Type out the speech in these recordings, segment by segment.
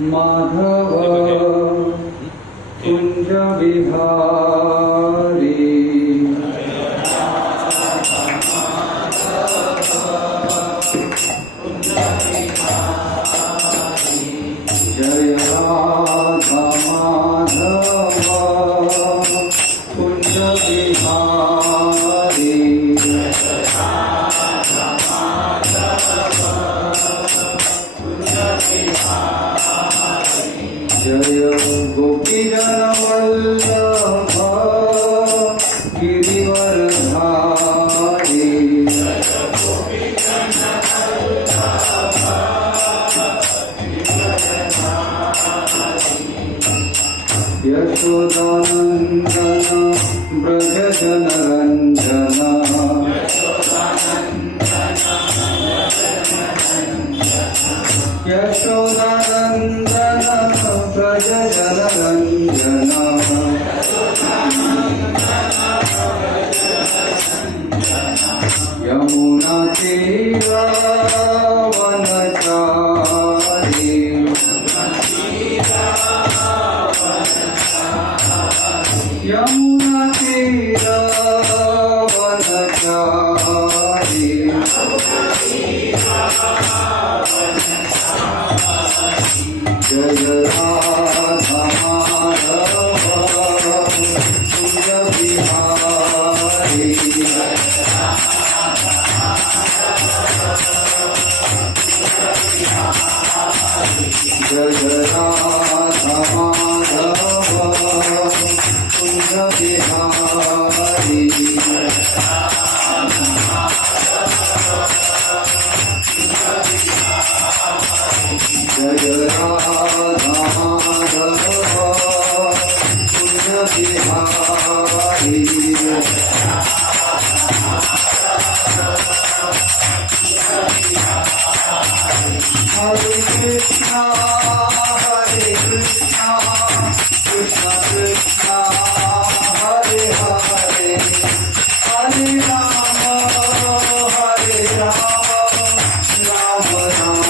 माधव कुंज विहारी जय राधा माधव कुंज विहारी जय गोपीजन वल्लभ गिरिवरधारी यशोदानंदन ब्रज जनरंजन यशोदानंदन ब्रज जनरंजन यमुना तीरावनचारी यमुना तीरावनचारी जय राधा माधव कुंज विहारी जय राधा माधव कुंज विहारी जय राधा माधव कुंज विहारी हरे कृष्णा कृष्ण कृष्ण हरे हरे हरे राम राम राम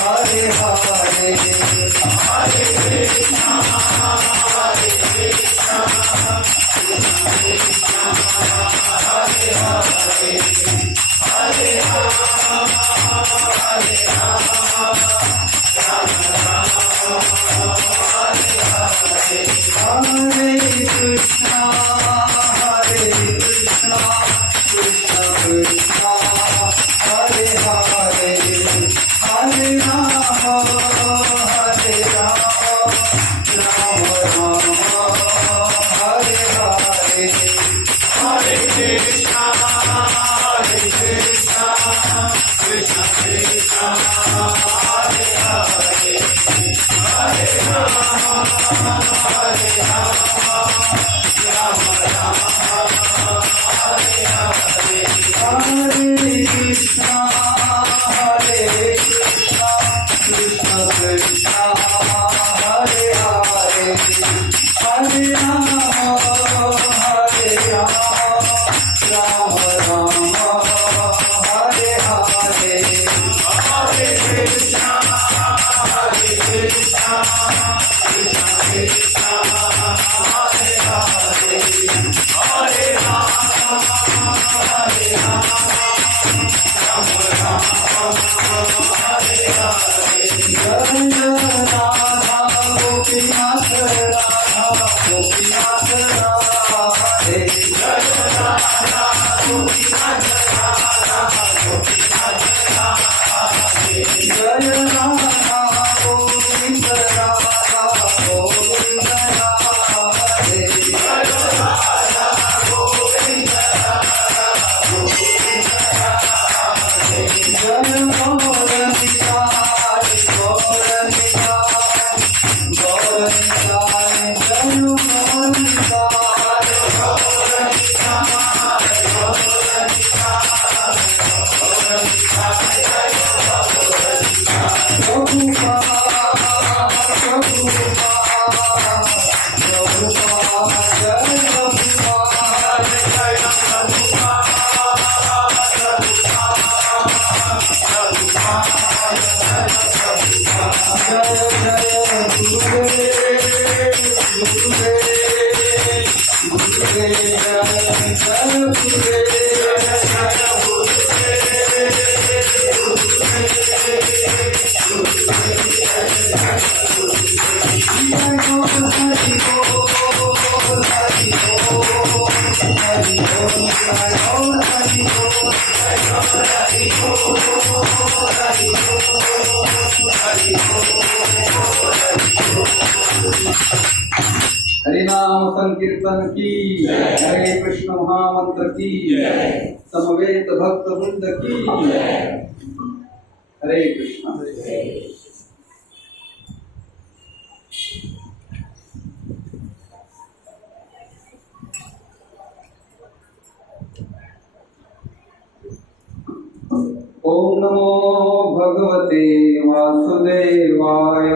हरे हरे हरे कृष्णा हरे हरे हरे राम हरे कृष्णा कृष्ण कृष्ण हरे हरे हरे राम राम राम हरे हरे हरे कृष्णा कृष्ण कृष्ण हरे हरे हरे राम राम राम हरे हरे हरे कृष्णा कृष्ण कृष्ण हरे हरे हरे राम राम राम हरे हरे हरे कृष्णा कृष्ण कृष्ण हरे हरे हरे राम राम राम हरे हरे जय राधा गोपीनाथ राधा गोपीनाथ राधे जय राधा गोपीनाथ राधा गोपीनाथ राधे जय राधा गोविंद राधा गोविंद राधे जय राधा गोविंद राधा गोविंद राधे जय गौर निताय गौर निताय गौर निताय जय गौर निताय गौर निताय गौर निताय गौर निताय जय गौर जय हरिनाम संकीर्तन की हरे कृष्ण महामंत्र की समवेत भक्त वृंद की हरे कृष्ण। ओम नमो भगवते वासुदेवाय।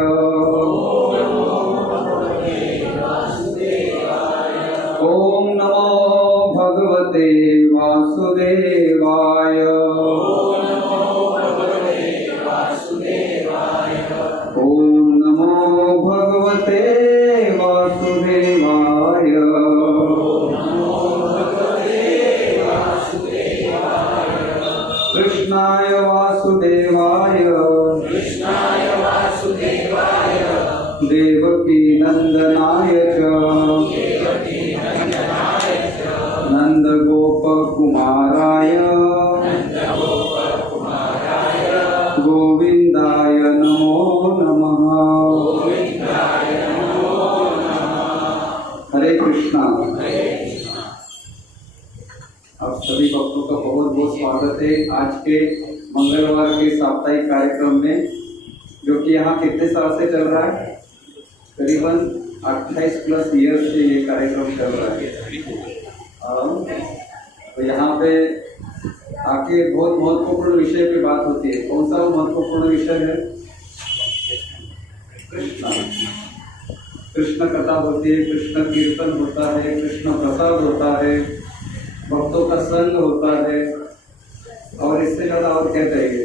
ओम नमो भगवते वासुदेवाय। ओम नमो भगवते वासुदेवाय। कृष्णाय वासुदेवाय देवकी नंदनाय च नंद गोप कुमाराय गोविंदाय नमो नमः। हरे कृष्णा। आप सभी भक्तों का बहुत बहुत स्वागत है आज के मंगलवार के साप्ताहिक कार्यक्रम में, जो कि यहाँ कितने साल से चल रहा है? करीबन 28 प्लस ईयर से ये कार्यक्रम चल रहा है। तो यहाँ पे आके बहुत महत्वपूर्ण विषय पे बात होती है। कौन सा महत्वपूर्ण विषय है? कृष्ण कथा होती है, कृष्ण कीर्तन होता है, कृष्ण प्रसाद होता है, भक्तों का संग होता है। और इससे ज्यादा और क्या चाहिए?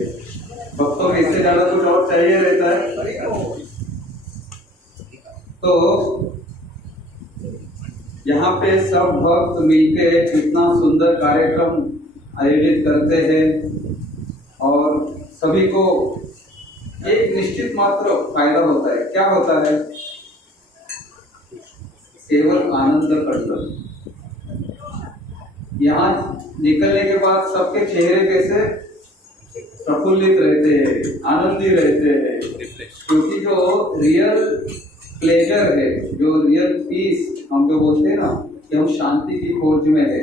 भक्तों में इससे ज्यादा कुछ और चाहिए रहता है? तो यहाँ पे सब भक्त मिलके इतना सुंदर कार्यक्रम आयोजित करते हैं और सभी को एक निश्चित मात्र फायदा होता है। क्या होता है? केवल आनंद करना। यहाँ निकलने के बाद सबके चेहरे कैसे प्रफुल्लित रहते हैं, आनंदी रहते हैं, क्योंकि जो रियल प्लेजर है, जो रियल पीस हम जो बोलते हैं ना कि हम शांति की खोज में है,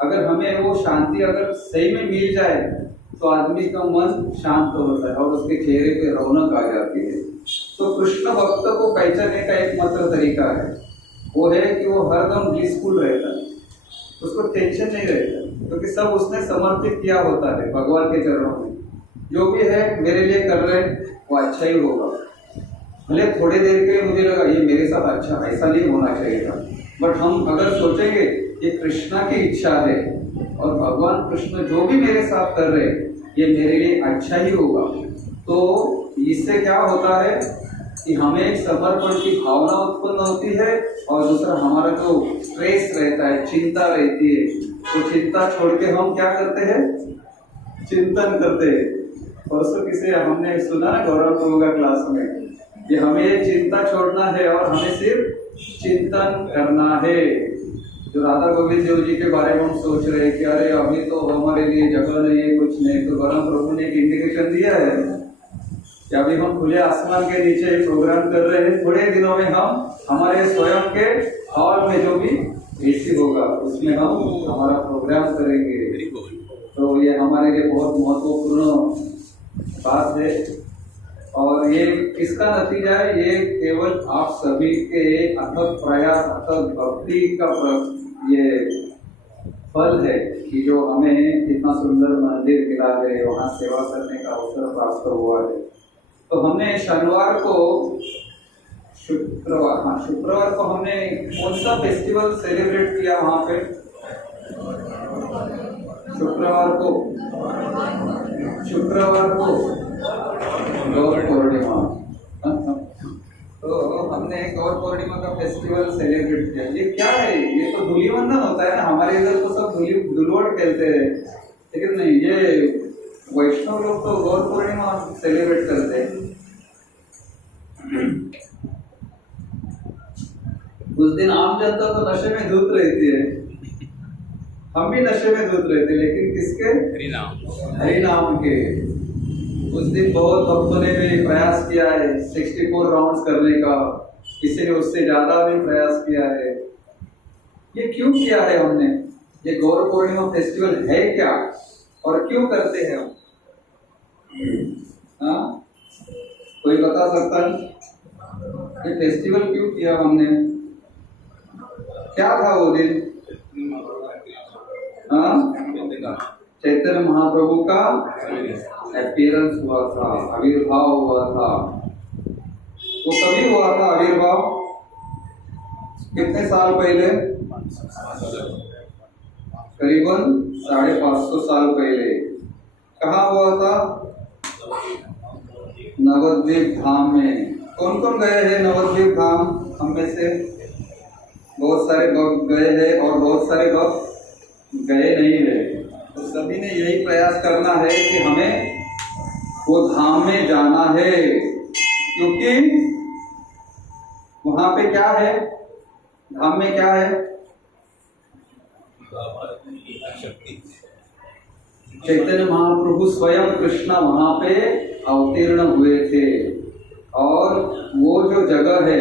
अगर हमें वो शांति अगर सही में मिल जाए तो आदमी का मन शांत होता है और उसके चेहरे पे रौनक आ जाती है। तो कृष्ण भक्त को पहचानने का एक मात्र तरीका है, वो है कि वो हरदम ब्लिसफुल रहता है, उसको टेंशन नहीं रहता, क्योंकि सब उसने समर्पित किया होता है भगवान के चरणों में। जो भी है मेरे लिए कर रहे वो अच्छा ही होगा। भले थोड़ी देर के लिए मुझे लगा ये मेरे साथ अच्छा, ऐसा नहीं होना चाहिए था, बट हम अगर सोचेंगे ये कृष्णा की इच्छा है और भगवान कृष्ण जो भी मेरे साथ कर रहे ये मेरे लिए अच्छा ही होगा, तो इससे क्या होता है कि हमें एक समर्पण की भावना उत्पन्न होती है और दूसरा हमारा जो स्ट्रेस रहता है, चिंता रहती है, तो चिंता छोड़ के हम क्या करते हैं? चिंतन करते हैं। परसों किसे हमने सुना ना गौरव योगा क्लास में कि हमें ये चिंता छोड़ना है और हमें सिर्फ चिंतन करना है। जो राधा गोविंद देव जी के बारे में हम सोच रहे हैं कि अरे अभी तो हमारे लिए जगह नहीं है, कुछ नहीं, तो गौरव प्रभु ने एक इंडिकेशन दिया है कि अभी हम खुले आसमान के नीचे प्रोग्राम कर रहे हैं। थोड़े दिनों में हम हमारे स्वयं के हॉल में जो भी एसी होगा उसमें हम हमारा प्रोग्राम करेंगे। तो ये हमारे लिए बहुत महत्वपूर्ण बात है और ये किसका नतीजा है? ये केवल आप सभी के अथक प्रयास, अथक भक्ति का ये फल है कि जो हमें इतना सुंदर मंदिर मिला है, वहाँ सेवा करने का अवसर प्राप्त हुआ है। तो हमने शनिवार को शुक्रवार को हमने कौन सा फेस्टिवल सेलिब्रेट किया वहाँ पे? शुक्रवार को गौर पूर्णिमा। तो हमने गौर पूर्णिमा का फेस्टिवल सेलिब्रेट किया। ये क्या है? ये तो धूलिवंदन होता है ना, हमारे इधर तो सब धुलवड़ खेलते हैं, लेकिन नहीं, ये वैष्णव लोग तो गौर पूर्णिमा सेलिब्रेट करते हैं। उस दिन आम जनता तो नशे में धुत रहती है, हम भी नशे में धुत रहे थे, लेकिन किसके? हरि नाम के। उस दिन बहुत भक्तों ने भी प्रयास किया है 64 राउंड्स करने का, किसी ने उससे ज्यादा भी प्रयास किया है। ये क्यों किया है हमने? ये गौर पूर्णिमा फेस्टिवल है क्या और क्यों करते हैं हम? हाँ, कोई बता सकता है ये फेस्टिवल क्यों किया हमने? क्या था वो दिन? हाँ, चैतन्य महाप्रभु का अपीयरेंस हुआ था, आविर्भाव हुआ था। वो कभी हुआ था आविर्भाव? कितने साल पहले? करीबन 550 साल पहले। कहाँ हुआ था? नवद्वीप धाम में। कौन कौन गए हैं नवद्वीप धाम? हम में से बहुत सारे भक्त गए हैं और बहुत सारे भक्त गए नहीं है। तो सभी ने यही प्रयास करना है कि हमें वो धाम में जाना है, क्योंकि वहां पे क्या है? धाम में क्या है? चैतन्य महाप्रभु स्वयं कृष्ण वहां पे अवतीर्ण हुए थे, और वो जो जगह है,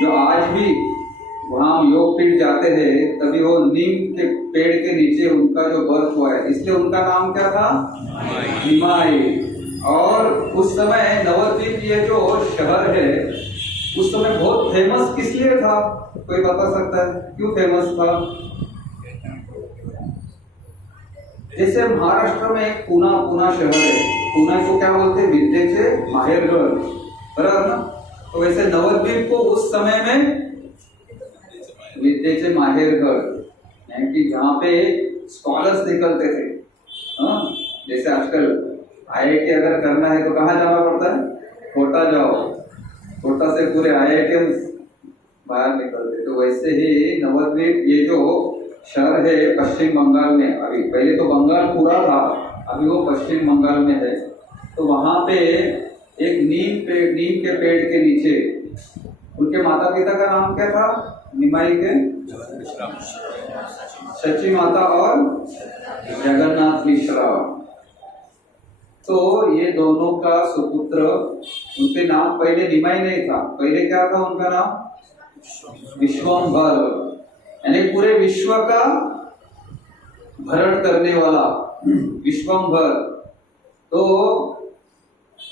जो आज भी वहाँ योग पीठ जाते हैं, तभी वो नीम के पेड़ के नीचे उनका जो बर्थ हुआ है, इसलिए उनका नाम क्या था? निमाई। और उस समय नवद्वीप ये जो शहर है, उस समय बहुत फेमस किस लिए था? कोई बता सकता है क्यों फेमस था? जैसे महाराष्ट्र में एक पुणा शहर है, पुणे को क्या बोलते हैं? विद्येचे माहेरघर, बराबर ना? तो वैसे नवद्वीप को उस समय में विद्येचे माहेरघर, यानी कि जहाँ पे स्कॉलर्स निकलते थे। हाँ, जैसे आजकल IIT अगर करना है तो कहाँ जाना पड़ता है? कोटा जाओ, कोटा से पूरे IIT बाहर निकलते। तो वैसे ही नवद्वीप ये जो शहर है पश्चिम बंगाल में, अभी पहले तो बंगाल पूरा था, अभी वो पश्चिम बंगाल में है। तो वहाँ पे एक नीम के पेड़ के नीचे उनके माता पिता का नाम क्या था? निमाई के सची माता और जगन्नाथ मिश्रा। तो ये दोनों का सुपुत्र, उनके नाम पहले निमाई नहीं था, पहले क्या था उनका नाम? विश्वंभर, यानी पूरे विश्व का भरण करने वाला विश्वंभर। तो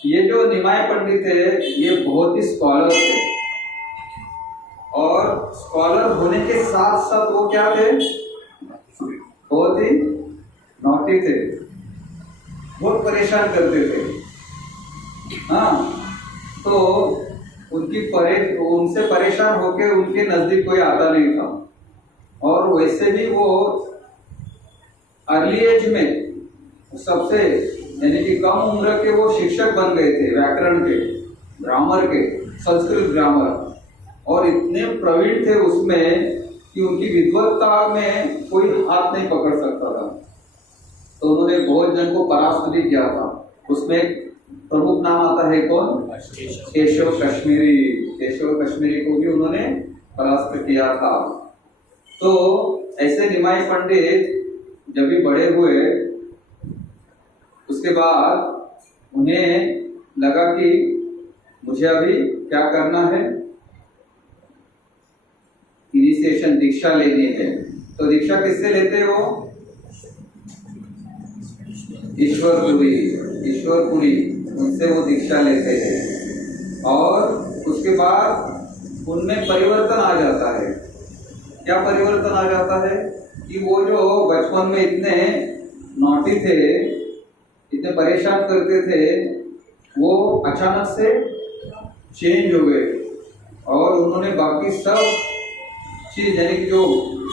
ये जो निमाय पंडित है, ये बहुत ही स्कॉलर थे, और स्कॉलर होने के साथ साथ वो क्या थे? बहुत ही नॉटी थे, बहुत परेशान करते थे। हाँ, तो उनसे परेशान होके उनके नजदीक कोई आता नहीं था। और वैसे भी वो अर्ली एज में सबसे, यानी कि कम उम्र के वो शिक्षक बन गए थे, व्याकरण के, ग्रामर के, संस्कृत ग्रामर, और इतने प्रवीण थे उसमें कि उनकी विद्वत्ता में कोई हाथ नहीं पकड़ सकता था। तो उन्होंने बहुत जन को परास्त भी किया था। उसमें प्रमुख नाम आता है कौन? केशव कश्मीरी। केशव कश्मीरी को भी उन्होंने परास्त किया था। तो ऐसे निमाई पंडित जब भी बड़े हुए, उसके बाद उन्हें लगा कि मुझे अभी क्या करना है? इनिशिएशन, दीक्षा लेनी है। तो दीक्षा किससे लेते हो? ईश्वरपुरी, उनसे वो दीक्षा लेते हैं। और उसके बाद उनमें परिवर्तन आ जाता है। क्या परिवर्तन आ जाता है? कि वो जो बचपन में इतने नॉटी थे, इतने परेशान करते थे, वो अचानक से चेंज हो गए, और उन्होंने बाकी सब चीज, यानी कि जो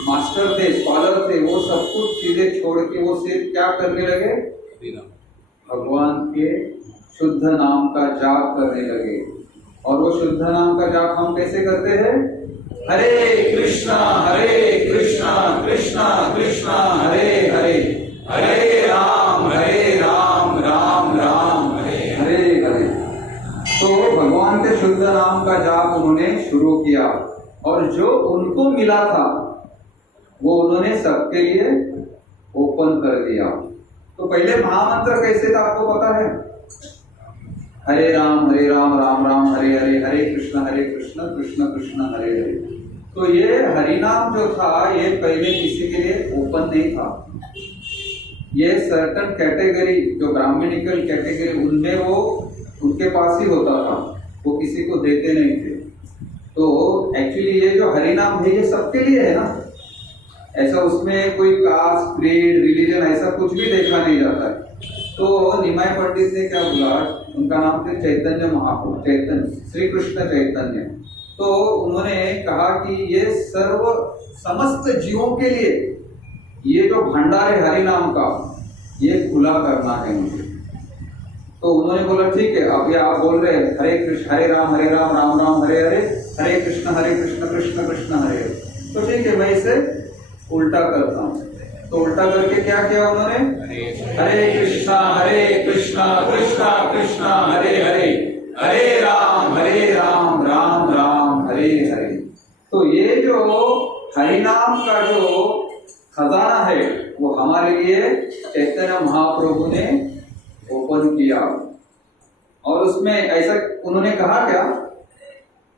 मास्टर थे, स्कॉलर थे, वो सब कुछ चीजें छोड़ के वो सिर्फ क्या करने लगे? भगवान के शुद्ध नाम का जाप करने लगे। और वो शुद्ध नाम का जाप हम कैसे करते हैं? हरे कृष्णा कृष्णा कृष्णा हरे हरे, हरे राम राम राम हरे हरे। तो भगवान के शुद्ध नाम का जाप उन्होंने शुरू किया और जो उनको मिला था वो उन्होंने सबके लिए ओपन कर दिया। तो पहले महामंत्र कैसे था आपको पता है? हरे राम राम राम हरे हरे, हरे कृष्ण कृष्ण कृष्ण हरे हरे। तो ये हरिनाम जो था ये पहले किसी के लिए ओपन नहीं था। ये सर्टन कैटेगरी जो ब्राह्मणिकल कैटेगरी उनमें वो उनके पास ही होता था, वो किसी को देते नहीं थे। तो एक्चुअली ये जो हरिनाम है ये सबके लिए है ना, ऐसा उसमें कोई कास्ट क्रीड रिलीजन ऐसा कुछ भी देखा नहीं जाता है। तो निमाय पंडित ने क्या बोला, उनका नाम थे चैतन्य महाप्रभु, चैतन्य श्री कृष्ण चैतन्य। तो उन्होंने कहा कि ये समस्त जीवों के लिए ये जो भंडार है हरि नाम का ये खुला करना है मुझे। तो उन्होंने बोला ठीक है, अब ये आप बोल रहे हैं हरे कृष्ण हरे राम राम राम हरे हरे, हरे कृष्ण कृष्ण कृष्ण हरे हरे। तो ठीक है, मैं इसे उल्टा करता हूँ। तो उल्टा करके क्या किया उन्होंने? हरे कृष्णा कृष्णा कृष्णा हरे हरे, हरे राम राम राम हरे हरे। तो ये जो हरिनाम का जो खजाना है वो हमारे लिए चैतन्य महाप्रभु ने ओपन किया। और उसमें ऐसा उन्होंने कहा क्या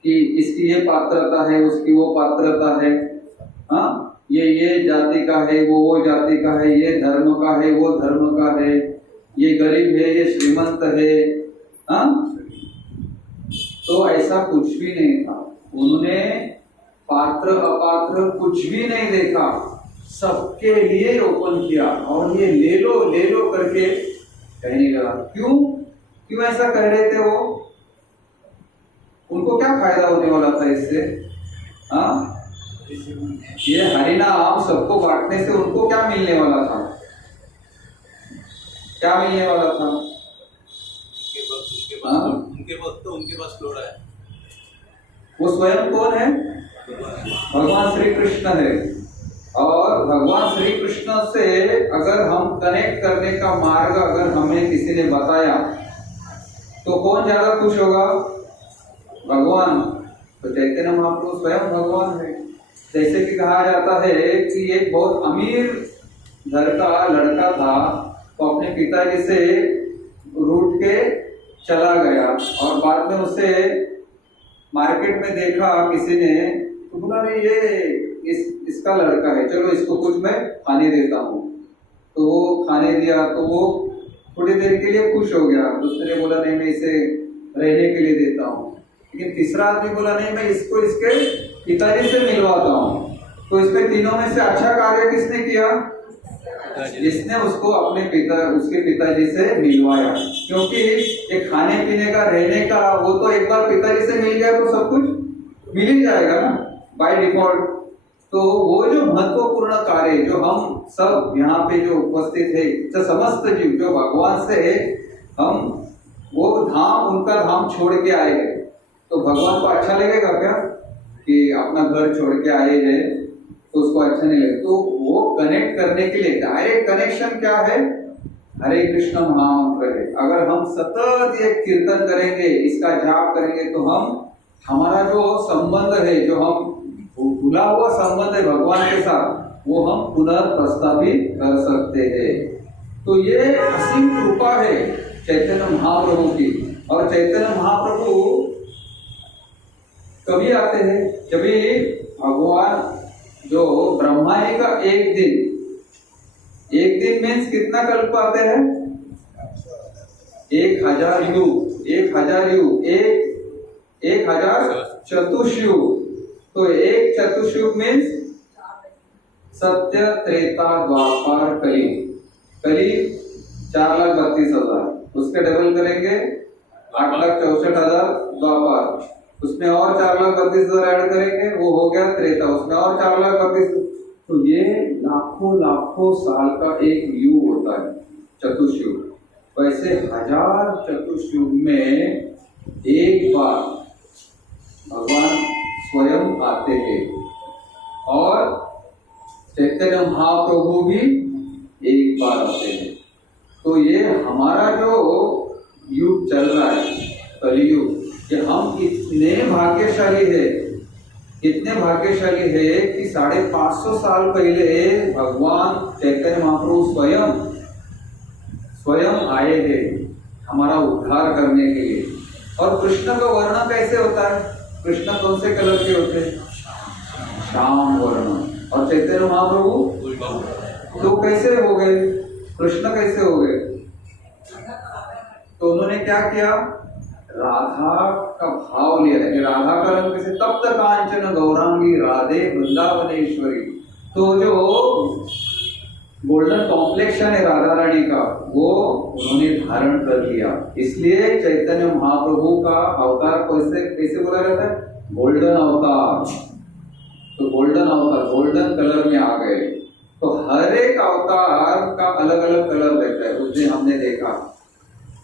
कि इसकी ये पात्रता है, उसकी वो पात्रता है, हाँ ये जाति का है, वो जाति का है, ये धर्म का है, वो धर्म का है, ये गरीब है, ये श्रीमंत है, हाँ? तो ऐसा कुछ भी नहीं था। उन्होंने पात्र अपात्र कुछ भी नहीं देखा, सबके लिए ओपन किया और ये ले लो करके कहने लगा। क्यों ऐसा कह रहे थे वो? उनको क्या फायदा होने वाला था इससे? हाँ, ये हरिनाम सबको बांटने से उनको क्या मिलने वाला था? क्या मिलने वाला था? उनके पास लोड़ा है। वो स्वयं कौन है? भगवान श्री कृष्ण है। और भगवान श्री कृष्ण से अगर हम कनेक्ट करने का मार्ग अगर हमें किसी ने बताया तो कौन ज्यादा खुश होगा? भगवान। तो चैतन्य महाप्रभु स्वयं भगवान है। जैसे कि कहा जाता है कि एक बहुत अमीर घर का लड़का था, तो अपने पिताजी से रूठ के चला गया और बाद में उसे मार्केट में देखा किसी ने, तो बोला नहीं ये इसका लड़का है, चलो इसको कुछ मैं खाने देता हूँ। तो वो खाने दिया तो वो थोड़ी देर के लिए खुश हो गया। दूसरे ने बोला नहीं मैं इसे रहने के लिए देता हूँ। लेकिन तीसरा आदमी बोला नहीं मैं इसको इसके पिताजी से मिलवाता हूँ। तो इसमें तीनों में से अच्छा कार्य किसने किया? जिसने उसको उसके पिताजी से मिलवाया। क्योंकि ये खाने पीने का रहने का वो तो एक बार पिताजी से मिल गया तो सब कुछ मिल ही जाएगा ना बाय डिफॉल्ट। तो वो जो महत्वपूर्ण कार्य जो हम सब यहाँ पे जो उपस्थित है, तो समस्त जीव जो भगवान से हम वो धाम उनका धाम छोड़ के आए हैं, तो भगवान को अच्छा लगेगा क्या कि अपना घर छोड़ के आए हैं? तो उसको अच्छा नहीं लगेगा। तो वो कनेक्ट करने के लिए डायरेक्ट कनेक्शन क्या है? हरे कृष्ण महामंत्र है। अगर हम सतत ये कीर्तन करेंगे, इसका जाप करेंगे, तो हमारा जो संबंध है, जो हम भूला हुआ संबंध है भगवान के साथ, वो हम पुनर्प्रस्थापित कर सकते हैं। तो ये असीम कृपा है चैतन्य महाप्रभु की। और चैतन्य महाप्रभु कभी आते हैं? जब भगवान जो ब्रह्मा जी का एक दिन मीन्स कितना कल्प आते हैं? 1000 युग, 1000 चतुष्युग। तो एक चतुष्युग मीन्स सत्य त्रेता द्वापर कली 4,32,000, उसके डबल करेंगे 8,64,000 द्वापर, उसमें और 4,32,000 ऐड करेंगे, वो हो गया त्रेता, उसमें और 4,32,000। तो ये लाखों साल का एक युग होता है चतुष्युग। वैसे 1000 चतुष्युग में एक बार चैतन्य महाप्रभु भी एक बार आते हैं। तो ये हमारा जो युग चल रहा है कलयुग, कि हम इतने भाग्यशाली है, इतने भाग्यशाली है कि 550 साल पहले भगवान चैतन्य महाप्रभु स्वयं आए हैं हमारा उद्धार करने के लिए। और कृष्ण का वर्ण कैसे होता है? कृष्ण कौन से कलर के होते हैं? श्याम वर्ण। और चैतन्य महाप्रभु तो कैसे हो गए? कृष्ण कैसे हो गए? तो उन्होंने क्या किया? राधा का भाव लिया है। राधा का रंग कैसे? तप्त कांचन गौरांगी राधे वृंदावनेश्वरी। तो जो गोल्डन कॉम्प्लेक्शन है राधा रानी का, वो उन्होंने धारण कर लिया। इसलिए चैतन्य महाप्रभु का अवतार कैसे बोला जाता है? गोल्डन अवतार। तो गोल्डन अवतार, गोल्डन कलर में आ गए। तो हर एक अवतार का अलग अलग कलर रहता है। उस दिन हमने देखा,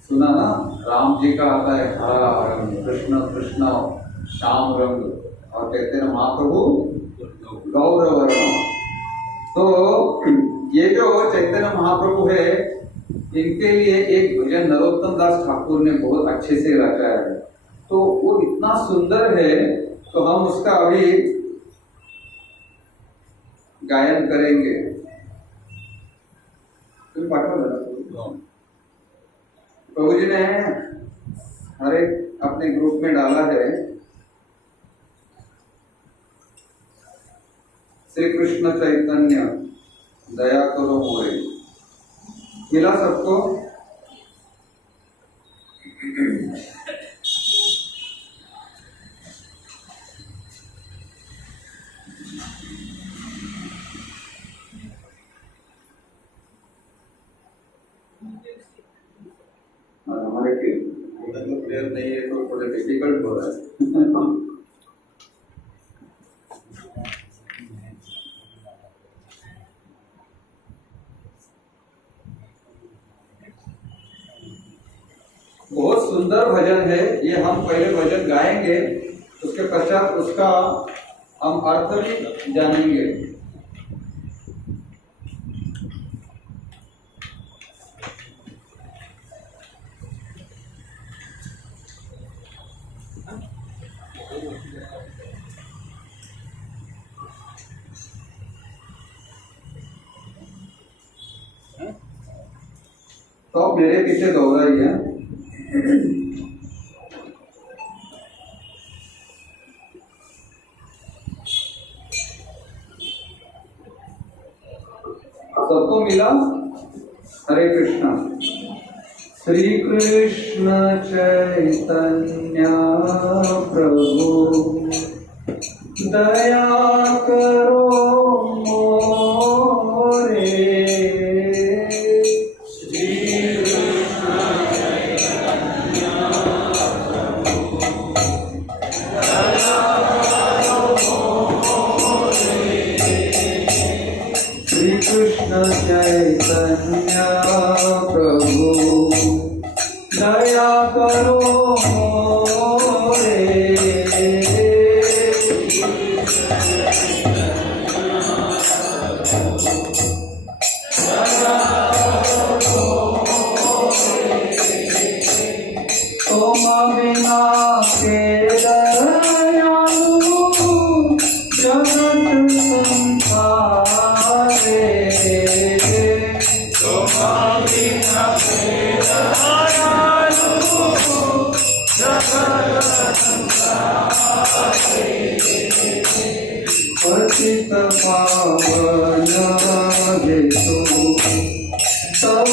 सुना ना, राम जी का आता है हरा रंग, कृष्ण श्याम रंग, और कहते हैं महाप्रभु गौर वर्ण। तो ये जो चैतन्य महाप्रभु है, इनके लिए एक भजन नरोत्तम दास ठाकुर ने बहुत अच्छे से रचाया है। तो वो इतना सुंदर है, तो हम उसका अभी गायन करेंगे। तुम प्रभु जी ने हर एक अपने ग्रुप में डाला है, श्री कृष्ण चैतन्य दया करो मोरे। मिला सबको? हमारे क्लियर नहीं है तो थोड़ा डिफिकल्ट हो रहा है। बहुत सुंदर भजन है ये। हम पहले भजन गाएंगे, उसके पश्चात उसका हम अर्थ भी जानेंगे। तो आप मेरे पीछे दोहराइए। सबको मिला? हरे कृष्णा। श्री कृष्ण चैतन्य प्रभु दया करो मोरे। कृष्ण चैतन्य प्रभु दया करो मोरे। तुम बिना के दयालु जगत संसारे। पतित पावन हेतु तव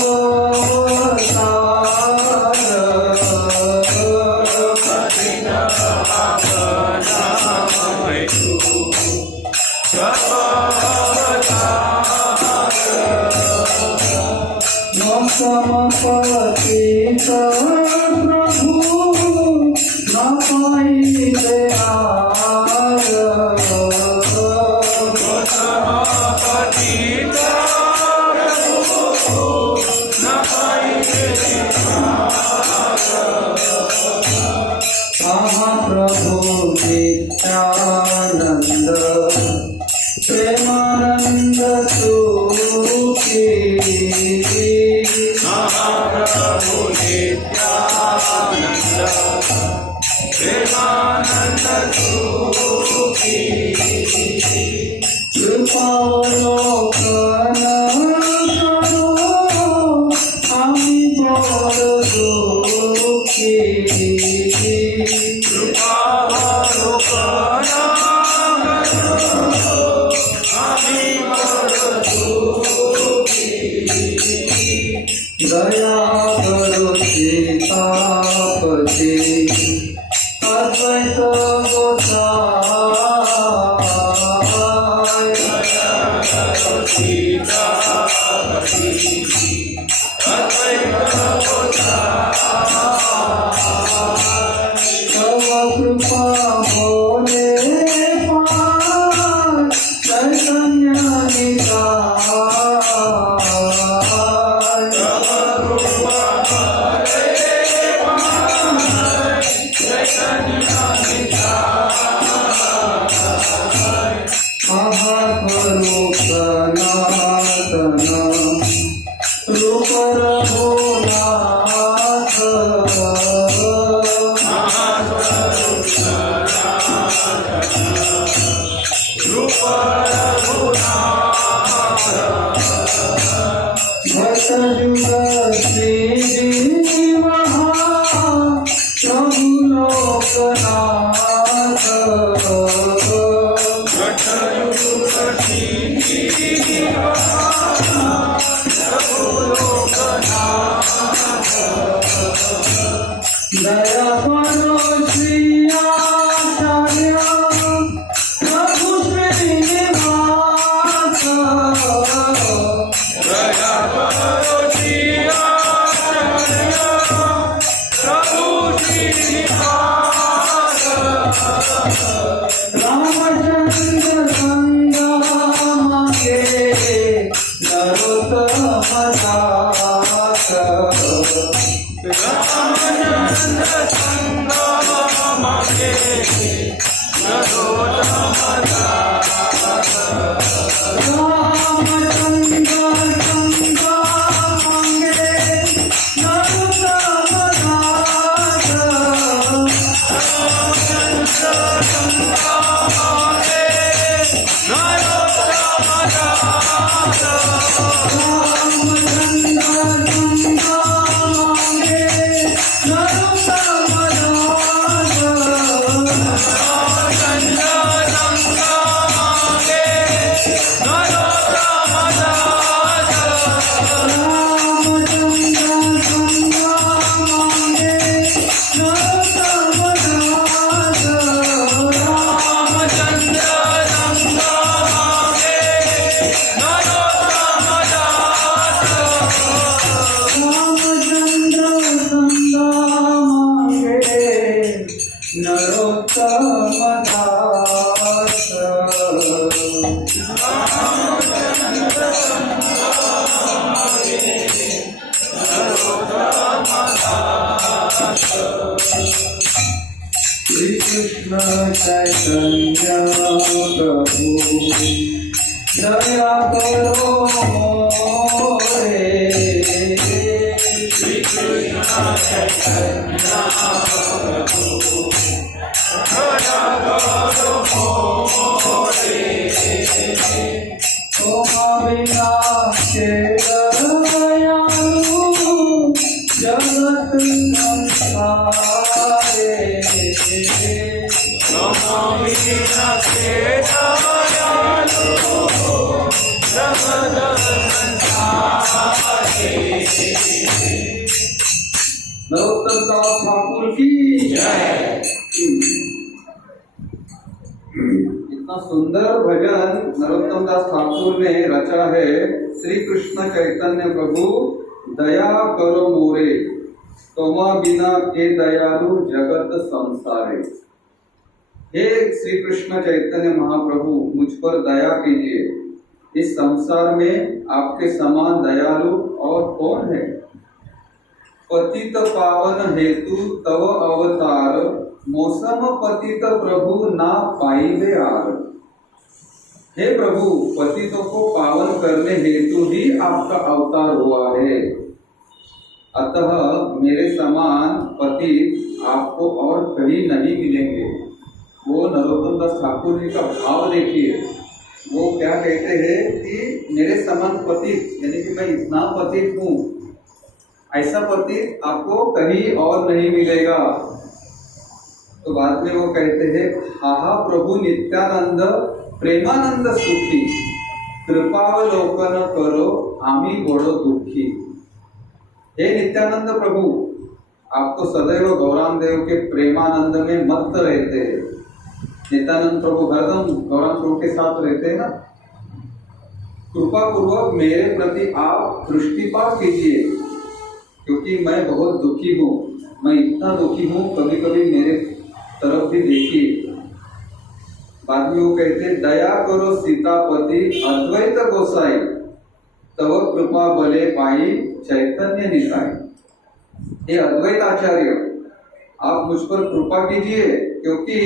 समपतित प्रभु न पाई दयाल। प्रभु नित्यानंद प्रेमानंद कृपावलोकन करो आम्ही बड़ दुखी दया करो सीतापति अद्वैत तव कृपा होने पार चैतन्य महास्वरूप सनातन रूप रघुनाथ भक्त जुग श्री महा प्रभु लोकनाथ दया करो श्री आचार्य प्रभु श्रीनिवास रामचंद्र संगमागे नरोत्तम दास श्री कृष्ण चैतन्य प्रभु दया करो मोरे श्री कृष्ण चैतन्य प्रभु दया करो मोरे तुम बिना के दयालु जगत संसारे नरोत्तम दास ठाकुर की जय। इतना सुंदर भजन नरोत्तम दास ठाकुर ने रचा है। श्री कृष्ण चैतन्य प्रभु दया करो मोरे तोमा बिना के दयालु जगत संसारे। हे श्री कृष्ण चैतन्य महाप्रभु मुझ पर दया कीजिए, इस संसार में आपके समान दयालु और कौन है। पतित पावन हेतु तव अवतार मौसम पतित प्रभु ना पाइबे आर। हे प्रभु पतितों को पावन करने हेतु ही आपका अवतार हुआ है, अतः मेरे समान पतित आपको और कहीं नहीं मिलेंगे। नरोत्तम दास ठाकुर जी का भाव देखिए। वो क्या कहते हैं कि मेरे समान पतित, यानी कि मैं इतना पतित हूँ, ऐसा पतित आपको कहीं और नहीं मिलेगा। तो बाद में वो कहते हैं, हा प्रभु नित्यानंद प्रेमानंद सुखी, कृपावलोकन करो आमी बड़ो दुखी। हे नित्यानंद प्रभु, आपको सदैव गौरांग देव के प्रेमानंद में मस्त रहते हैं। नित्यानंद प्रभु हरदम गौरांग प्रभु के साथ रहते हैं ना। कृपा पूर्वक मेरे प्रति आप दृष्टिपात कीजिए, क्योंकि मैं बहुत दुखी हूँ। मैं इतना दुखी हूँ, कभी कभी मेरे तरफ भी देखिए। बाद में वो कहते, दया करो सीतापति अद्वैत गोसाई, तव कृपा बले पाई चैतन्य निसाई। ये अद्वैत आचार्य, आप मुझ पर कृपा कीजिए, क्योंकि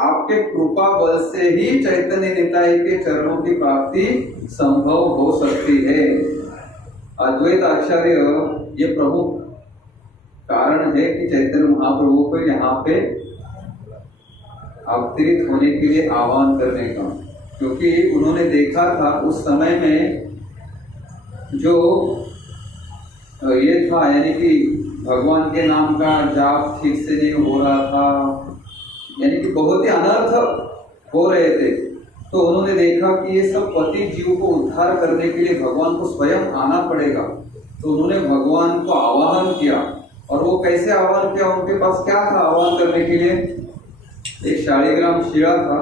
आपके कृपा बल से ही चैतन्य निताई के चरणों की प्राप्ति संभव हो सकती है। अद्वैत आचार्य ये प्रमुख कारण है कि चैतन्य महाप्रभु को यहाँ पे अवतरित होने के लिए आह्वान करने का, क्योंकि उन्होंने देखा था उस समय में जो ये था, यानी कि भगवान के नाम का जाप ठीक से नहीं हो रहा था, यानी कि बहुत ही अनर्थ हो रहे थे। तो उन्होंने देखा कि ये सब पतित जीव को उद्धार करने के लिए भगवान को स्वयं आना पड़ेगा। तो उन्होंने भगवान को आवाहन किया। और वो कैसे आह्वान किया, उनके पास क्या था आह्वान करने के लिए? एक शालिग्राम शिला था,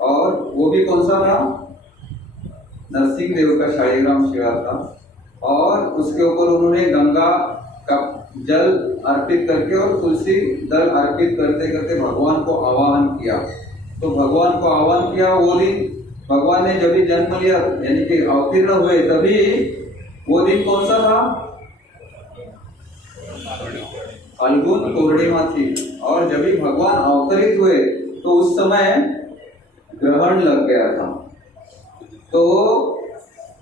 और वो भी कौन सा था? नरसिंह देव का शालिग्राम शिला था। और उसके ऊपर उन्होंने गंगा का जल अर्पित करके और तुलसी दल अर्पित करते करते भगवान को आवाहन किया। तो भगवान को आह्वान किया। वो दिन भगवान ने जब भी जन्म लिया, यानी कि अवतीर्ण हुए, तभी वो दिन कौन सा था? फाल्गुन पूर्णिमा थी। और जब भी भगवान अवतरित हुए तो उस समय ग्रहण लग गया था। तो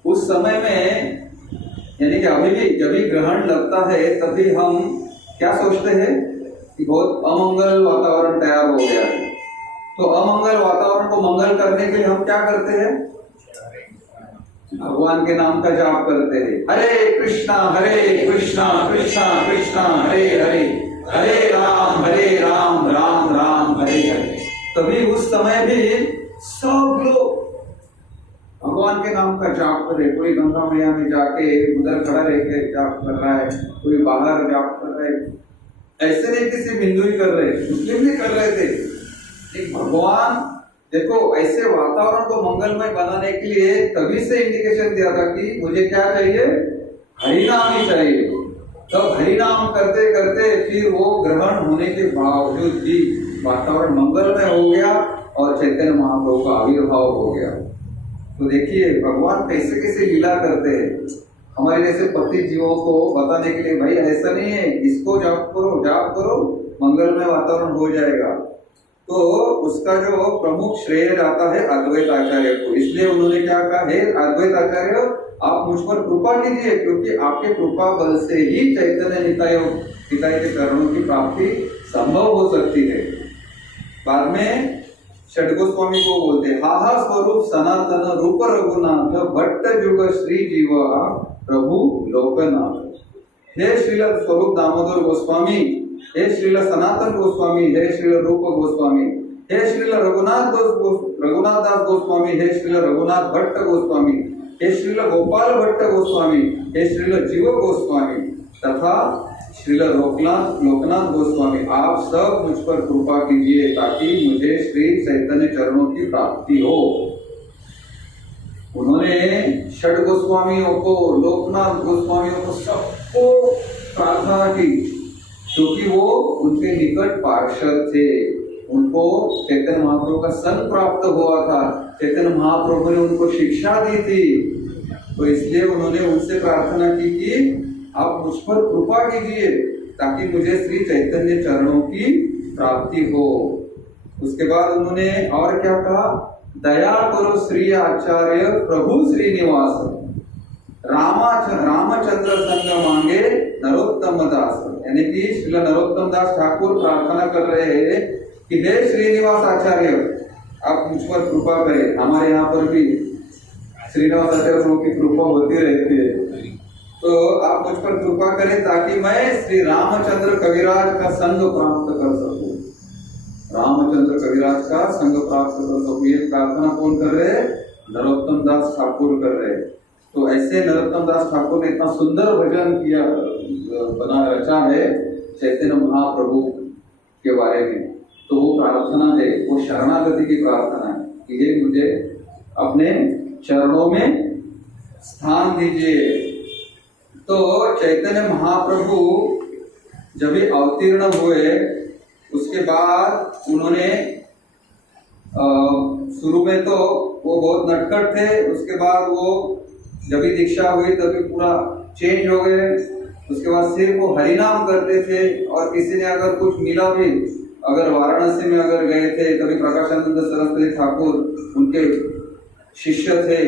उस समय में, यानी कि अभी भी जब भी ग्रहण लगता है तभी हम क्या सोचते हैं कि बहुत अमंगल वातावरण तैयार हो गया है। तो अमंगल वातावरण को मंगल करने के लिए हम क्या करते हैं? भगवान के नाम का जाप करते हैं। हरे कृष्णा कृष्णा कृष्णा हरे हरे, हरे राम राम राम हरे हरे। तभी उस समय भी सब लोग भगवान के नाम का जाप कर रहे। कोई गंगा मैया में जाके उधर खड़ा रह के जाप कर रहा है, कोई बाहर जाप कर रहा है। ऐसे नहीं किसी बिंदु ही कर रहे, मुस्लिम भी कर रहे थे। लेकिन भगवान देखो, ऐसे वातावरण को मंगलमय बनाने के लिए तभी से इंडिकेशन दिया था कि मुझे क्या चाहिए? हरिनाम ही चाहिए। तो हरिनाम करते करते फिर वो ग्रहण होने के बावजूद भी वातावरण मंगलमय हो गया और चैतन्य महाप्रभु का आविर्भाव हो गया। तो देखिए भगवान कैसे कैसे लीला करते हैं हमारे जैसे पति जीवों को बताने के लिए। भाई ऐसा नहीं है, इसको जाप करो मंगलमय वातावरण हो जाएगा। तो उसका जो प्रमुख श्रेय जाता है अद्वैत आचार्य को। इसलिए उन्होंने क्या कहा, हे अद्वैत आचार्य, आप मुझ पर कृपा कीजिए, क्योंकि आपके कृपा बल से ही चैतन्य निताई के चरणों की प्राप्ति संभव हो सकती है। बाद में षड गोस्वामी को बोलते, हाहा स्वरूप सनातन रूप रघुनाथ भट्ट जुग श्री जीव प्रभु लोकनाथ। हे श्रील स्वरूप दामोदर गोस्वामी, हे श्रील सनातन गोस्वामी, हे श्रील रूप गोस्वामी, हे श्रील रघुनाथ दास गोस्वामी, हे श्रील रघुनाथ भट्ट गोस्वामी, हे श्रील गोपाल भट्ट गोस्वामी, हे श्रील जीव गोस्वामी तथा श्रील लोकनाथ गोस्वामी, आप सब मुझ पर कृपा कीजिए ताकि मुझे श्री चैतन्य चरणों की प्राप्ति हो। उन्होंने षड गोस्वामियों को, लोकनाथ गोस्वामियों को, सबको प्रार्थना की, क्योंकि वो उनके निकट पार्षद थे। उनको चैतन्य महाप्रभु का संग प्राप्त हुआ था, चैतन्य महाप्रभु ने उनको शिक्षा दी थी। तो इसलिए उन्होंने उनसे प्रार्थना की कि आप मुझ पर कृपा कीजिए ताकि मुझे श्री चैतन्य चरणों की प्राप्ति हो। उसके बाद उन्होंने और क्या कहा, दया करो श्री आचार्य प्रभु श्रीनिवास, रामचंद्र संग मांगे नरोत्तम दास। यानी कि श्री नरोत्तम दास ठाकुर प्रार्थना कर रहे हैं कि हे श्रीनिवास आचार्य, आप मुझ पर कृपा करें। हमारे यहाँ पर भी श्रीनिवास आचार्य प्रभु की कृपा होती रहती है, तो आप मुझ पर कृपा करें ताकि मैं श्री रामचंद्र कविराज का संग प्राप्त कर सकूं। रामचंद्र कविराज का संग प्राप्त कर सकूं, ये प्रार्थना कौन कर रहे हैं? नरोत्तम दास ठाकुर कर रहे हैं। तो ऐसे नरोत्तम दास ठाकुर ने इतना सुंदर भजन किया, बना रचा है चैतन्य महाप्रभु के बारे में। तो वो प्रार्थना है, वो शरणागति की प्रार्थना है कि ये मुझे अपने चरणों में स्थान दीजिए। तो चैतन्य महाप्रभु जब भी अवतीर्ण हुए, उसके बाद उन्होंने शुरू में तो वो बहुत नटखट थे, उसके बाद वो जब भी दीक्षा हुई तभी पूरा चेंज हो गए। उसके बाद सिर्फ वो हरिनाम करते थे, और किसी ने अगर कुछ मिला भी, अगर वाराणसी में अगर गए थे तभी प्रकाशानंद सरस्वती ठाकुर उनके शिष्य थे,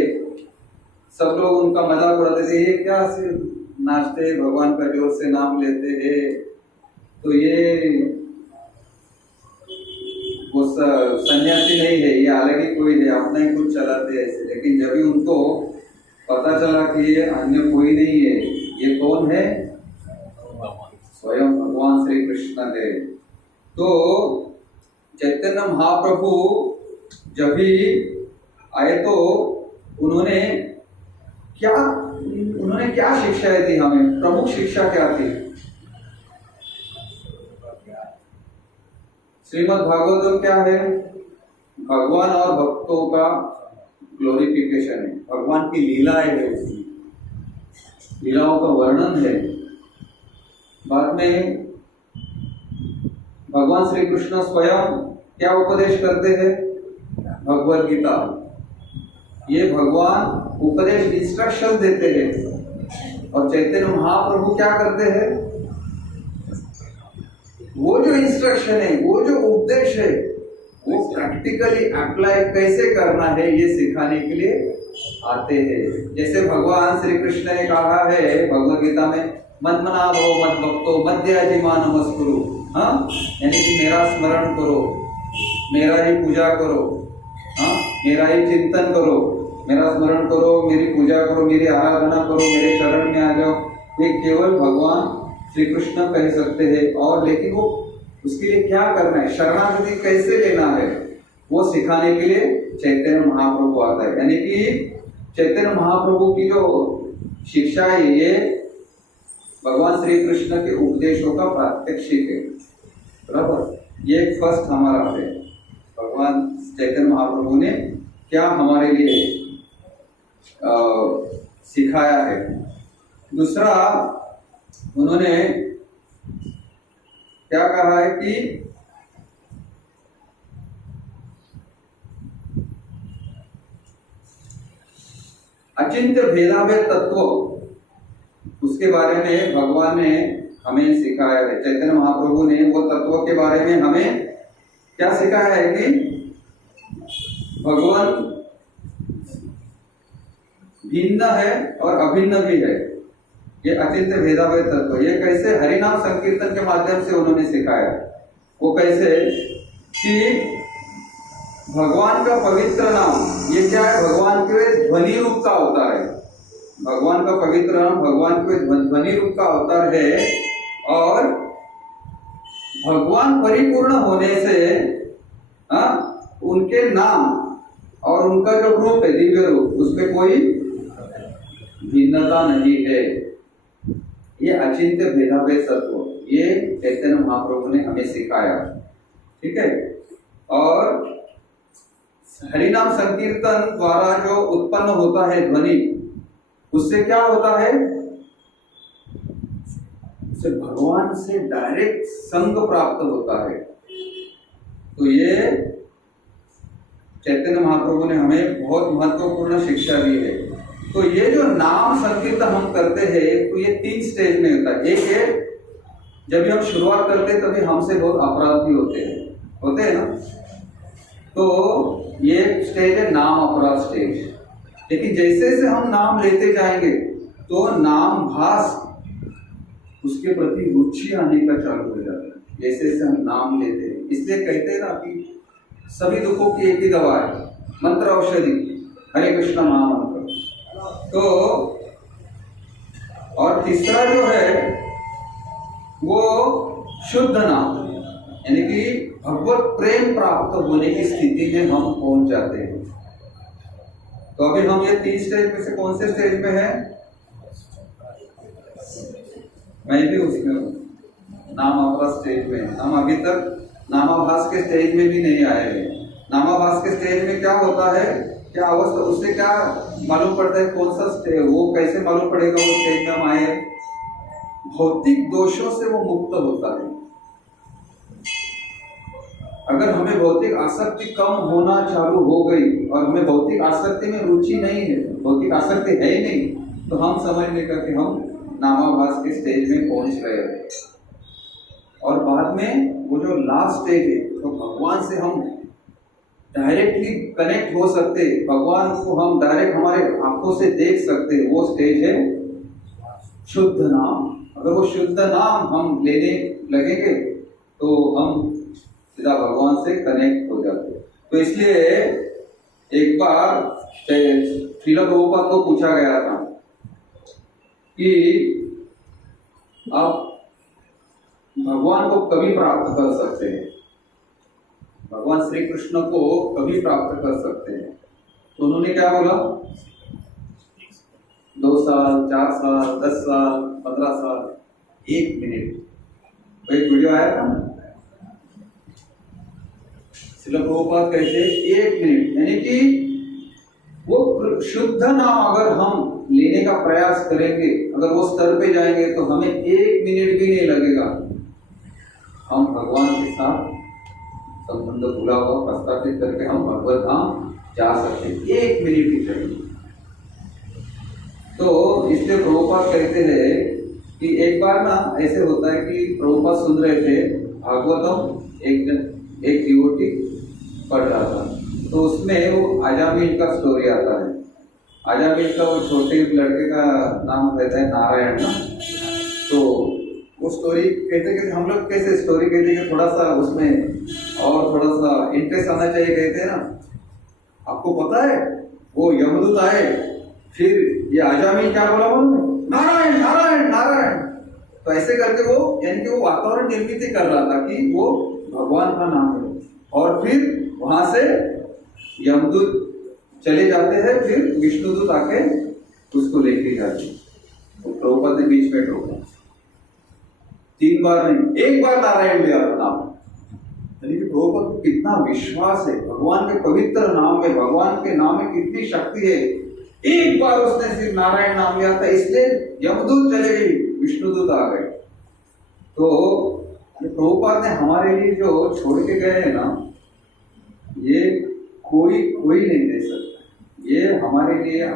सब लोग उनका मजाक उड़ाते थे, ये क्या सिर्फ नाचते भगवान का जोर से नाम लेते हैं, तो ये वो सन्यासी नहीं है, ये अलग ही कोई है, अपना ही कुछ चलाते हैं ऐसे। लेकिन जब भी उनको पता चला कि ये अन्य कोई नहीं है, ये कौन है? स्वयं भगवान श्री कृष्ण है। तो चैतन्य महाप्रभु जब भी आए तो उन्होंने क्या शिक्षाएं दी हमें? प्रमुख शिक्षा क्या थी? श्रीमद् भागवतम क्या है? भगवान और भक्तों का ग्लोरिफिकेशन है, भगवान की लीलाएं है, उसकी लीलाओं का वर्णन है। बाद में भगवान श्री कृष्ण स्वयं क्या उपदेश करते हैं? भगवद गीता। ये भगवान उपदेश इंस्ट्रक्शन देते हैं, और चैतन्य महाप्रभु क्या करते हैं? वो जो इंस्ट्रक्शन है, वो जो उपदेश है, वो प्रैक्टिकली अप्लाई कैसे करना है ये सिखाने के लिए आते हैं। जैसे भगवान श्री कृष्ण ने कहा है भगवद गीता में, मत मना भो मत भक्तो मध्याजिमा नमस्कुरु। हाँ, यानी कि मेरा स्मरण करो, मेरा ही पूजा करो, हाँ, मेरा ही चिंतन करो, मेरा स्मरण करो, मेरी पूजा करो, मेरी आराधना करो, मेरे चरण में आ जाओ। ये केवल भगवान श्री कृष्ण कह सकते हैं। और लेकिन वो उसके लिए क्या करना है, शरणागति कैसे लेना है, वो सिखाने के लिए चैतन्य महाप्रभु आता है। यानी कि चैतन्य महाप्रभु की जो शिक्षा है, ये भगवान श्री कृष्ण के उपदेशों का प्रात्यक्षिक है, बराबर। ये फर्स्ट हमारा है, भगवान चैतन्य महाप्रभु ने क्या हमारे लिए सिखाया है। दूसरा, उन्होंने क्या कहा है कि अचिंत्य भेदाभेद तत्व, उसके बारे में भगवान ने हमें सिखाया है। चैतन्य महाप्रभु ने वो तत्व के बारे में हमें क्या सिखाया है कि भगवान भिन्न है और अभिन्न भी है। ये अचिंत्य भेदाभेद तत्व, ये कैसे? हरिनाम संकीर्तन के माध्यम से उन्होंने सिखाया। वो कैसे कि भगवान का पवित्र नाम, ये क्या है? भगवान के ध्वनि रूप का अवतार है। भगवान का पवित्र नाम भगवान के ध्वनि रूप का अवतार है, और भगवान परिपूर्ण होने से उनके नाम और उनका जो रूप है, दिव्य रूप, उसमें कोई भिन्नता नहीं है। ये अचिंत्य भेदाभेद तत्व, ये चैतन्य महाप्रभु ने हमें सिखाया, ठीक है। और हरिनाम संकीर्तन द्वारा जो उत्पन्न होता है ध्वनि, उससे क्या होता है? उससे भगवान से डायरेक्ट संग प्राप्त होता है। तो ये चैतन्य महाप्रभु ने हमें बहुत महत्वपूर्ण शिक्षा दी है। तो ये जो नाम संकीर्तन हम करते हैं, तो ये 3 स्टेज में होता है। एक है जब हम शुरुआत करते हैं तभी हमसे बहुत अपराध भी होते हैं ना, तो ये स्टेज है नाम अपराध स्टेज। लेकिन जैसे जैसे हम नाम लेते जाएंगे तो नाम भास, उसके प्रति रुचि आने का चालू हो जाता है। जैसे जैसे हम नाम लेते हैं इसलिए कहते हैं ना कि सभी दुखों की एक ही दवा है, मंत्र औषधि, हरे कृष्ण महामंत्र। तो और तीसरा जो है वो शुद्ध नाम, यानी कि भगवत प्रेम प्राप्त होने की स्थिति में हम पहुंच जाते हैं। तो अभी हम ये 3 स्टेज में से कौन से स्टेज में है? मैं भी उसमें हूँ, नामाभास स्टेज में। हम अभी तक नामाभास के स्टेज में भी नहीं आए हैं। नामाभास के स्टेज में क्या होता है, क्या अवस्था, उससे क्या मालूम पड़ता है कौन सा स्टेज, वो कैसे मालूम पड़ेगा वो स्टेज में हम आए? भौतिक दोषों से वो मुक्त होता है। अगर हमें भौतिक आसक्ति कम होना चालू हो गई और हमें भौतिक आसक्ति में रुचि नहीं है, भौतिक आसक्ति है ही नहीं, तो हम समझ लेगा कि हम नामाभास के स्टेज में पहुंच रहे हैं। और बाद में वो जो लास्ट स्टेज है, तो भगवान से हम डायरेक्टली कनेक्ट हो सकते, भगवान को हम डायरेक्ट हमारे आंखों से देख सकते, वो स्टेज है शुद्ध नाम। अगर वो शुद्ध नाम हम लेने लगेंगे तो हम सीधा भगवान से कनेक्ट हो जाते। तो इसलिए एक बार श्रील प्रभुपाद को पूछा गया था कि आप भगवान को कभी प्राप्त कर सकते हैं, भगवान श्री कृष्ण को कभी प्राप्त कर सकते हैं? तो उन्होंने क्या बोला? 2 साल, 4 साल, 10 साल, 15 साल, 1 मिनट। तो एक वीडियो आया था ना, श्रील प्रभुपाद कहते 1 मिनट, यानी कि वो शुद्ध नाम अगर हम लेने का प्रयास करेंगे, अगर वो स्तर पे जाएंगे तो हमें 1 मिनट भी नहीं लगेगा, हम भगवान के साथ संबंध भूला हुआ प्रस्तावित करके हम भगवत धाम जा सकते हैं। 1 मिनट ही चाहिए। तो इसलिए प्रभुपाद कहते हैं कि एक बार ना ऐसे होता है कि प्रभुपाद सुन रहे थे भागवतम, एक डिवोटी पढ़ रहा था, तो उसमें वो आजामिल का स्टोरी आता है। आजामिल का वो छोटे लड़के का नाम रहता है नारायण नाम। तो वो स्टोरी कहते हम लोग कैसे स्टोरी कहते हैं कि थोड़ा सा उसमें और थोड़ा सा इंटरेस्ट आना चाहिए, कहते हैं ना। आपको पता है वो यमदूत आए, फिर ये आजामिल क्या बोला, नारायण नारायण नारायण। तो ऐसे करके वो, यानी कि वो वातावरण निर्मित कर रहा था कि वो भगवान का नाम है। और फिर वहां से यमदूत चले जाते हैं, फिर विष्णुदूत आके उसको लेके जाते। तो प्रभुपाद ने बीच में टोका, 3 बार नहीं, 1 बार नारायण लिया नाम। यानी कि प्रभुपाद को कितना विश्वास है भगवान के पवित्र नाम में, भगवान के नाम में कितनी शक्ति है। 1 बार उसने सिर्फ नारायण नाम लिया था, इसलिए यमदूत चले गए, विष्णुदूत आ गए। तो प्रभुपाद ने हमारे लिए जो छोड़ के गए हैं ना, ये कोई नहीं दे सकता। ये हमारे लिए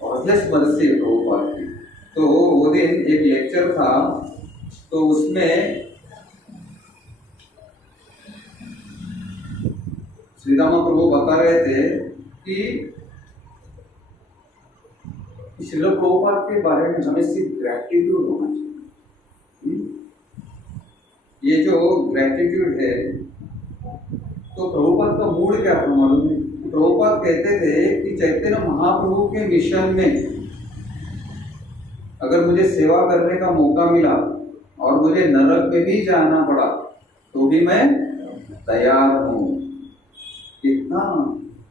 ऑर्डलेस मर्सी है प्रभुपाद की। तो वो दिन एक लेक्चर था, तो उसमें श्रीरामा प्रभु बता रहे थे कि श्रील प्रभुपाद के बारे में हमें सिर्फ ग्रैटिट्यूड होना चाहिए। ये जो ग्रैटिट्यूड है, तो प्रभुपाद का मूड क्या था मालूम है? प्रभुपाद कहते थे कि चैतन्य महाप्रभु के मिशन में अगर मुझे सेवा करने का मौका मिला और मुझे नरक में भी जाना पड़ा तो भी मैं तैयार हूँ। कितना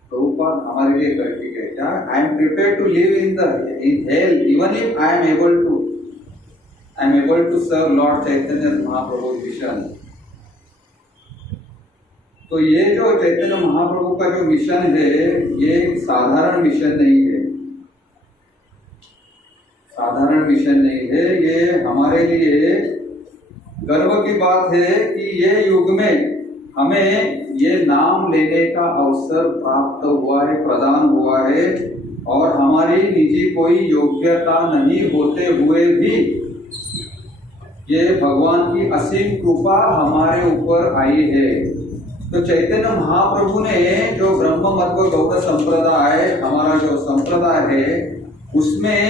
प्रभुपाद हमारे लिए करके गए। क्या? I am prepared to live in hell even if I am able to serve Lord Chaitanya Mahaprabhu mission. तो ये जो चैतन्य महाप्रभु का जो मिशन है, ये साधारण मिशन नहीं है, साधारण मिशन नहीं है। ये हमारे लिए गर्व की बात है कि ये युग में हमें ये नाम लेने का अवसर प्राप्त हुआ है, प्रदान हुआ है, और हमारी निजी कोई योग्यता नहीं होते हुए भी ये भगवान की असीम कृपा हमारे ऊपर आई है। तो चैतन्य महाप्रभु ने जो ब्रह्म मध्व गौड़ संप्रदाय, हमारा जो संप्रदाय है, उसमें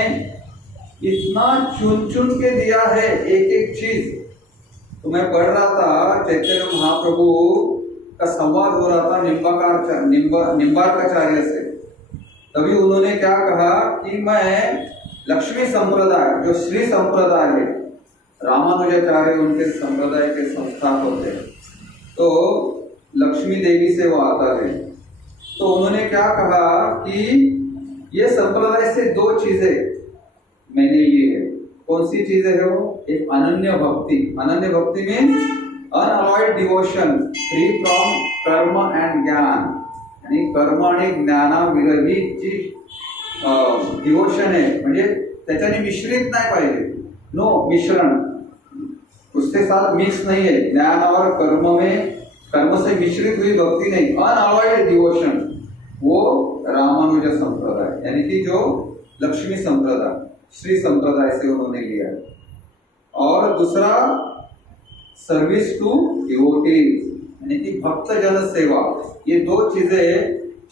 इतना चुन चुन के दिया है एक एक चीज तो मैं पढ़ रहा था चैतन्य महाप्रभु का संवाद हो रहा था निम्बार्काचार्य से। तभी उन्होंने क्या कहा कि मैं लक्ष्मी संप्रदाय, जो श्री संप्रदाय है, रामानुजाचार्य उनके संप्रदाय के संस्थापक थे, तो लक्ष्मी देवी से वो आता है। तो उन्होंने क्या कहा कि ये संप्रदाय से दो चीजें मैंने ली है। कौन सी चीजें है वो? एक अनन्य भक्ति। अनन्य भक्ति means unalloyed devotion free from कर्म एंड ज्ञान, यानी कर्म आणि ज्ञानाविरहित जी डिवोशन आहे, म्हणजे त्याच्याने मिश्रित नाही पाहिजे, नो मिश्रण, उसके साथ मिक्स नहीं है, ज्ञान और कर्म में कर्म से मिश्रित हुई भक्ति नहीं, अनअलॉयड डिवोशन, वो रामानुज संप्रदाय यानी कि जो लक्ष्मी संप्रदाय श्री संप्रदाय से उन्होंने लिया है। और दूसरा सर्विस टू डिवोटीज यानी कि भक्त जन सेवा, ये दो चीजें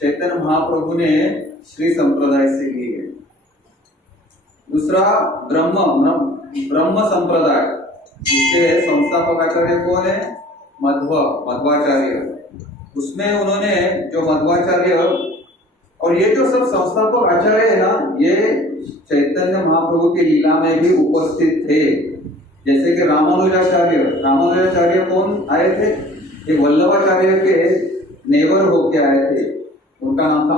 चैतन्य महाप्रभु ने श्री संप्रदाय से ली है। दूसरा ब्रह्म संप्रदाय, जिसके संस्थापक आचार्य कौन है? मध्वाचार्य। उसमें उन्होंने जो मध्वाचार्य और ये जो सब संस्थापक आचार्य है ना, ये चैतन्य महाप्रभु की लीला में भी उपस्थित थे। जैसे कि रामानुजाचार्य कौन आए थे? ये वल्लभाचार्य के नेबर होके आए थे, उनका नाम था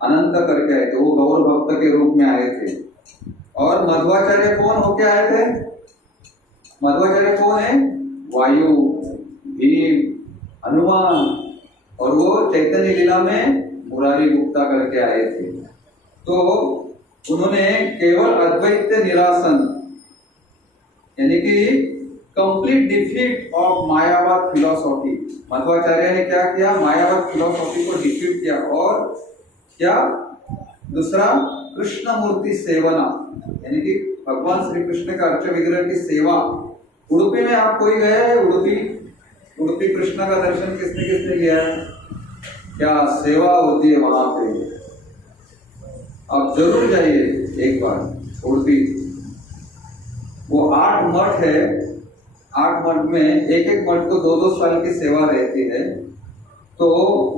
अनंत करके आए थे, वो गौर भक्त के रूप में आए थे। और मध्वाचार्य कौन होके आए थे? मध्वाचार्य कौन है? वायु, भीम, हनुमान, और वो चैतन्य लीला में मुरारी गुप्ता करके आए थे। तो उन्होंने केवल अद्वैत निरासन यानी कि complete defeat of मायावाद philosophy, Madhvacharya ने क्या किया? मायावाद फिलॉसफी को डिफीट किया। और क्या? दूसरा कृष्ण मूर्ति सेवना यानी कि भगवान श्री कृष्ण का अर्च विग्रह की सेवा। उडुपी में आप कोई गए हैं? उडुपी कृष्ण का दर्शन किसने किसने किया है? क्या सेवा होती है वहां पे, आप जरूर जाइए एक बार उडुपी। वो 8 मठ है, 8 मठ में एक मठ को 2-2 साल की सेवा रहती है। तो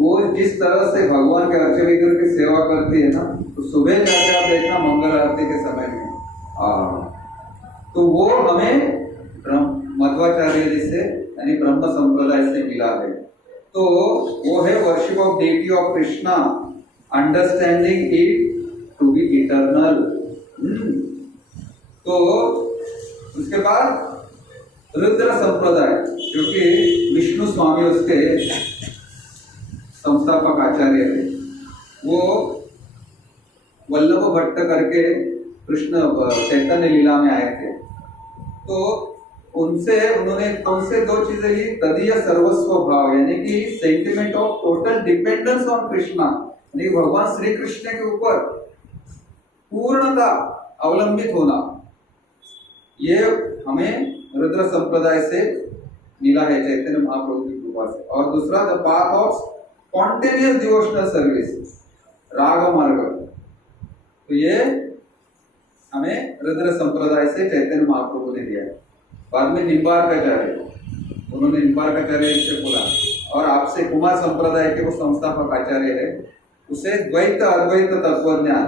वो जिस तरह से भगवान के अर्च विग्रह की सेवा करती है ना, तो सुबह जाके आप देखना मंगल आरती के समय में तो वो हमें मध्वाचार्य जी से यानी ब्रह्म संप्रदाय से मिला है। तो वो है worship of deity of Krishna, understanding it to be eternal. तो उसके बाद रुद्र संप्रदाय, जो कि विष्णु स्वामी उसके संस्थापक आचार्य थे, वो वल्लभ भट्ट करके कृष्ण चैतन्य लीला में आए थे। तो उन्होंने कौन से 2 चीजें ली? तदीय सर्वस्व भाव यानी कि sentiment of total dependence on Krishna, यानी भगवान श्री कृष्ण के ऊपर पूर्णता अवलंबित होना, ये हमें रुद्र संप्रदाय से मिला है चैतन्य महाप्रभु की कृपा से। और दूसरा the path of spontaneous devotional service, राग मार्ग, तो ये हमें रुद्र संप्रदाय से चैतन्य महाप्रभु ने दिया है। बाद में निम्बार्काचार्य, उन्होंने निम्बार्काचार्य से बोला, और आपसे कुमार संप्रदाय के वो संस्थापक आचार्य है, उसे द्वैत अद्वैत तत्वज्ञान,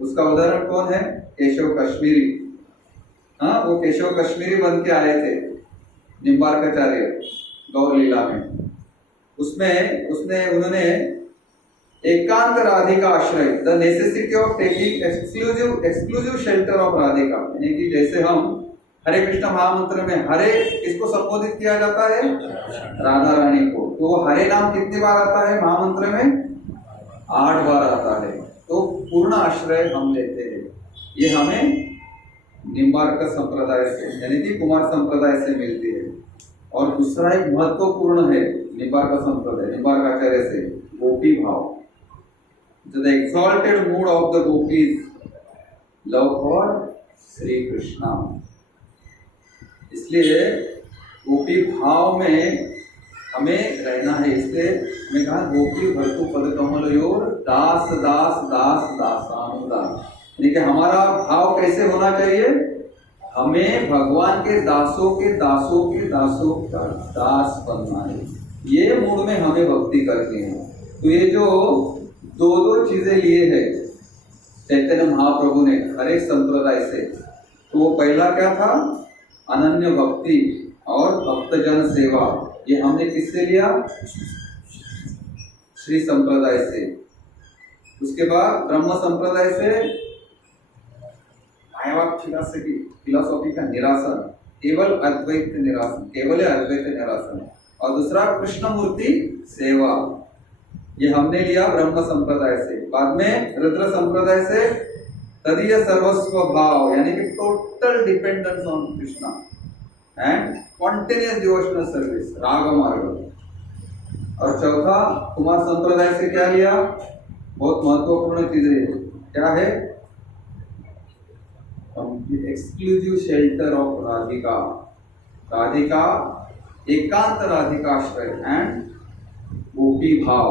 उसका उदाहरण कौन है? केशव कश्मीरी। हाँ, वो केशव कश्मीरी बन के आए थे निम्बार्काचार्य गौर लीला में। उसमें उन्होंने एकांत राधिका आश्रय, the necessity of taking exclusive shelter of Radhika, यानी कि जैसे हम हरे कृष्ण महामंत्र में हरे किसको संबोधित किया जाता है? राधा रानी को। तो वो हरे नाम कितनी बार आता है महामंत्र में? 8 बार आता है। तो पूर्ण आश्रय हम लेते हैं, ये हमें निम्बार्क संप्रदाय से यानी कि कुमार संप्रदाय से मिलती है। और दूसरा एक महत्वपूर्ण है निम्बार्क संप्रदाय, निम्बार्काचार्य से गोपी भाव, the exalted mood off the gopis, love for Shri Krishna. इसलिए गोपी भाव में हमें रहना है। इसलिए मैं कहा गोपी भर्तु पद कमलयोर दास दास दास दासानुदास, यानी कि हमारा भाव कैसे होना चाहिए? हमें भगवान के दासों के दासों के दासों का दास बनना है, ये मूड में हमें भक्ति करनी है। तो ये जो दो दो चीजें लिए है चैतन्य महाप्रभु ने हर एक संप्रदाय से, तो वो पहला क्या था, अनन्य भक्ति और भक्तजन सेवा। ये हमने किससे लिया, श्री संप्रदाय से। उसके बाद ब्रह्म संप्रदाय से मायावाद फिलॉसफी का निरासन, केवल अद्वैत निरासन, केवल अद्वैत निरासन। और दूसरा कृष्णमूर्ति सेवा, ये हमने लिया ब्रह्म संप्रदाय से। बाद में रुद्र संप्रदाय से तदीय सर्वस्व भाव, यानी कि total dependence on Krishna and spontaneous devotional service, राग मार्ग। और चौथा कुमार संप्रदाय से क्या लिया, बहुत महत्वपूर्ण चीजें क्या है, exclusive shelter of Radhika, Radhika एकांत राधिकाश्रय एंड गोपी भाव।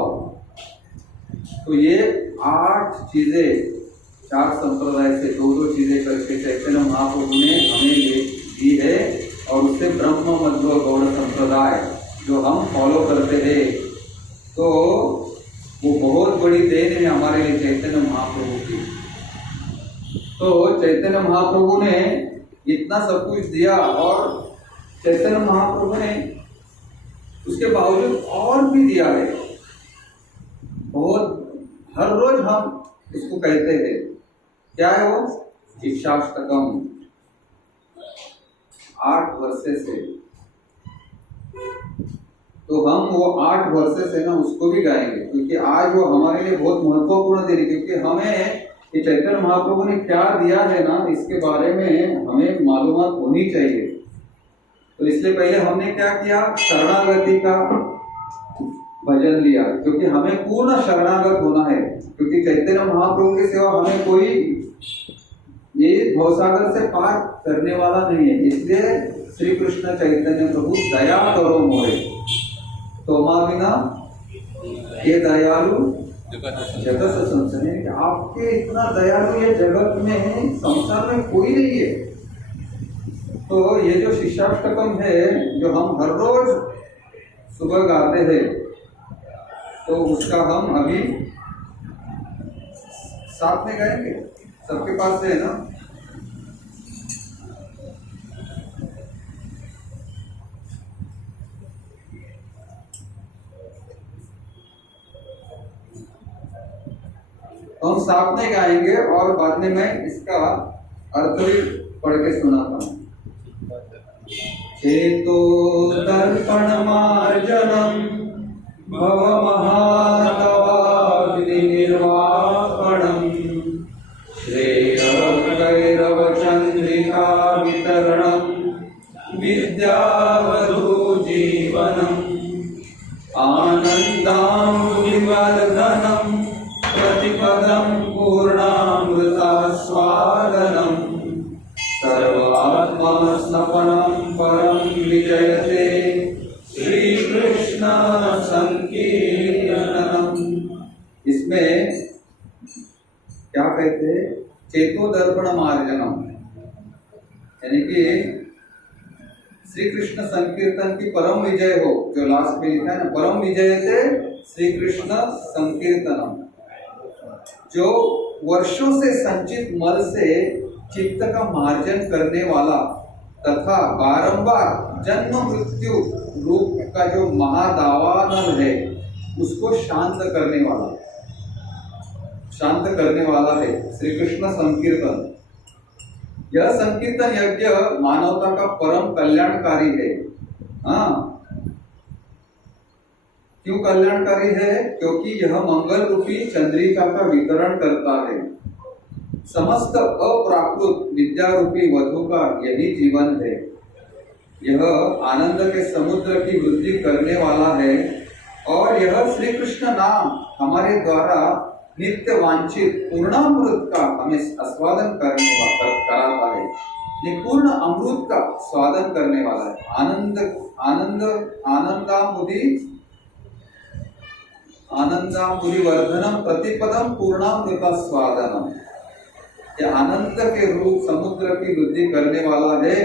तो ये 8 चीजें, 4 संप्रदाय से दो दो चीजें करके चैतन्य महाप्रभु ने हमें दी है। और उससे ब्रह्म मध्व गौड़ संप्रदाय जो हम फॉलो करते हैं, तो वो बहुत बड़ी देन है हमारे लिए चैतन्य महाप्रभु की। तो चैतन्य महाप्रभु ने इतना सब कुछ दिया, और चैतन्य महाप्रभु ने उसके बावजूद और भी दिया है बहुत। हर रोज हम इसको कहते हैं, क्या है वो, शिक्षाष्टकम, 8 वर्षे से। तो हम वो 8 वर्षे से ना उसको भी गाएंगे, क्योंकि आज वो हमारे लिए बहुत महत्वपूर्ण दिन है। क्योंकि हमें ये चैतन्य महाप्रभु ने क्या दिया है ना, इसके बारे में हमें मालूमात होनी चाहिए। तो इसलिए पहले हमने क्या किया, शरणागति का भजन लिया, क्योंकि हमें पूर्ण शरणागत होना है। क्योंकि चैतन्य महाप्रभु की सेवा हमें कोई ये भवसागर से पार करने वाला नहीं है। इसलिए श्री कृष्ण चैतन्य प्रभु दया करो मोरे, तोमा बिना ये दयालु जगत संसार, कि आपके इतना दयालु ये जगत में संसार में कोई नहीं है। तो ये जो शिष्याष्टकम है, जो हम हर रोज सुबह गाते हैं, तो उसका हम अभी साथ में गाएंगे, सबके पास है ना। तो हम साथ में गाएंगे, और बाद में मैं इसका अर्थ भी पढ़ के सुनाता हूँ। चेतो दर्पण मार्जनम भव महातवा विनिर्वापणम श्रेय गैरव चंद्रिका वितरणम विद्यावधू जीवनम आनंदाम विवर्धनम प्रतिपदम पूर्णामृता स्वादनम सर्वात्मा स्नपनम परम विजयते श्री कृष्ण संकीर्तनम। इसमें क्या कहते हैं, चेतो दर्पण मार्जनम, यानी कि श्री कृष्ण संकीर्तन की परम विजय हो, जो लास्ट में लिखा है ना, परम विजयते श्री कृष्ण संकीर्तनम। जो वर्षों से संचित मल से चित्त का मार्जन करने वाला तथा बारंबार जन्म मृत्यु रूप का जो महादावानल है, उसको शांत करने वाला है श्री कृष्ण संकीर्तन। यह संकीर्तन यज्ञ मानवता का परम कल्याणकारी है। हाँ, क्यों कल्याणकारी है? क्योंकि यह मंगल रूपी चंद्रिका का वितरण करता है। समस्त अप्राकृत विद्या रूपी वधु का यही जीवन है। यह आनंद के समुद्र की वृद्धि करने वाला है, और यह श्री कृष्ण नाम हमारे द्वारा नित्य वांछित पूर्णामृत का हमें आस्वादन कराता है। पूर्ण अमृत का स्वादन करने वाला है। आनंदाम्बुधि वर्धनम प्रतिपदम पूर्णामृता स्वादनम। ये आनंद के रूप समुद्र की वृद्धि करने वाला है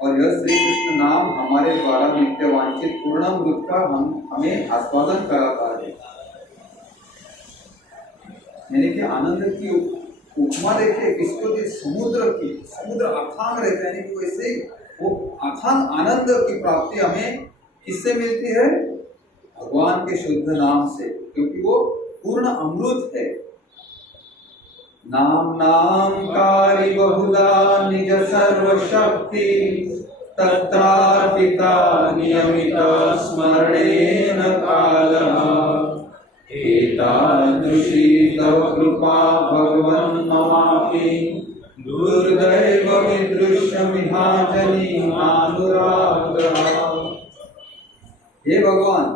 और यह श्री कृष्ण नाम हमारे द्वारा नित्य वांछित पूर्णामृत का हमें आस्वादन कराता है। यानी कि आनंद की उपमा देखिए, किसको दी? समुद्र की। समुद्र अथांग रहता है, यानी कि वैसे वो अथांग आनंद की प्राप्ति हमें किससे मिलती है? भगवान के शुद्ध नाम से, क्योंकि वो पूर्ण अमृत है। नाम नाम कारी बहुधा निज सर्व शक्ति तत्रार्पिता नियमित स्मरणेन कालः एतादृशी तव कृपा भगवन् ममापि दुर्दैव विदृश्यमिहाजनि अनुरागः। हे भगवान,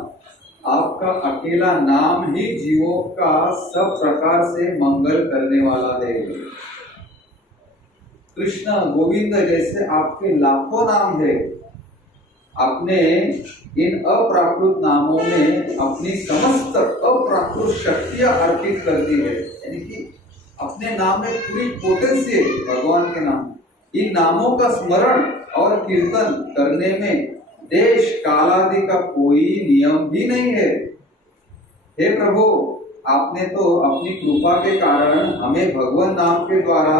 आपका अकेला नाम ही जीवों का सब प्रकार से मंगल करने वाला है। कृष्ण गोविंद जैसे आपके लाखों नाम है। आपने इन अप्राकृत नामों में अपनी समस्त अप्राकृत शक्तियां अर्पित कर दी है। यानी कि अपने नाम में पूरी पोटेंसी है भगवान के नाम। इन नामों का स्मरण और कीर्तन करने में देश कालादि का कोई नियम भी नहीं है। हे प्रभु, आपने तो अपनी कृपा के कारण हमें भगवान नाम के द्वारा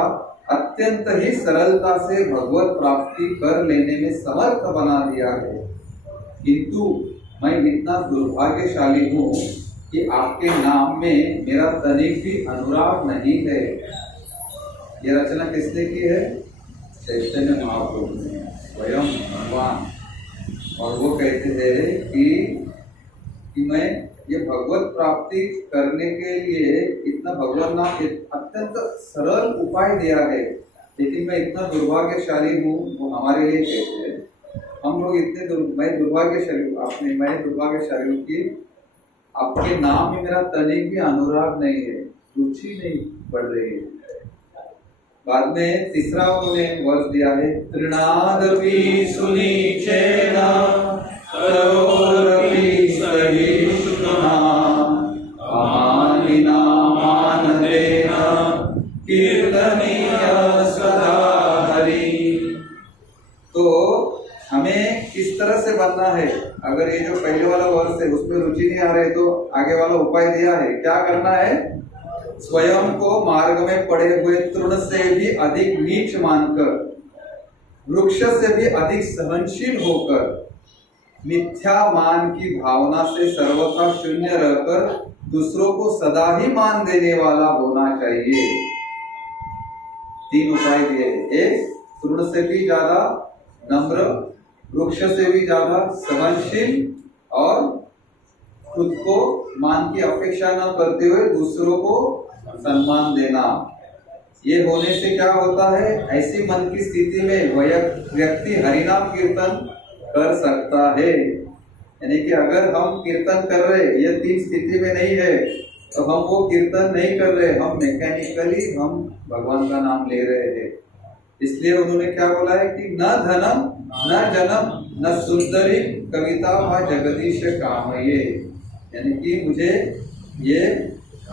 अत्यंत ही सरलता से भगवत प्राप्ति कर लेने में समर्थ बना दिया है। किंतु मैं इतना दुर्भाग्यशाली हूँ कि आपके नाम में मेरा तनिक भी अनुराग नहीं है। ये रचना किसने की है? चैतन्य महाप्रभु ने, स्वयं भगवान। और वो कहते हैं कि मैं ये भगवत प्राप्ति करने के लिए इतना भगवान नाम अत्यंत सरल उपाय दिया है, लेकिन मैं इतना दुर्भाग्यशाली हूँ। वो हमारे लिए कहते हैं, हम लोग इतने मैं दुर्भाग्यशाली हूँ कि आपके नाम में मेरा तनिक भी अनुराग नहीं है, रुचि नहीं बढ़ रही है। बाद में तीसरा उन्होंने वर्ष दिया है, तृणादपि सुनीचेन करोरपि सहिष्णुना अमानिना मानदेन कीर्तनीय सदा हरि। तो हमें किस तरह से बनना है? अगर ये जो पहले वाला वर्ष है उसमें रुचि नहीं आ रही तो आगे वाला उपाय दिया है, क्या करना है? स्वयं को मार्ग में पड़े हुए तृण से भी अधिक नीच मानकर, वृक्ष से भी अधिक सहनशील होकर, मिथ्या मान की भावना से सर्वथा शून्य रहकर दूसरों को सदा ही मान देने वाला होना चाहिए। 3 उपाय दिए। एक, तृण से भी ज्यादा नम्र, वृक्ष से भी ज्यादा सहनशील और खुद को मान की अपेक्षा न करते हुए दूसरों को सम्मान देना। ये होने से क्या होता है? ऐसी मन की स्थिति में व्यक्ति हरिनाम कीर्तन कर सकता है। यानी कि अगर हम कीर्तन कर रहे, ये 3 स्थिति में नहीं है, तो हम वो कीर्तन नहीं कर रहे, हम मैकेनिकली हम भगवान का नाम ले रहे हैं। इसलिए उन्होंने क्या बोला है कि न धनम न जनम न सुंदरी कविता व जगदीश कामये। यानी कि मुझे ये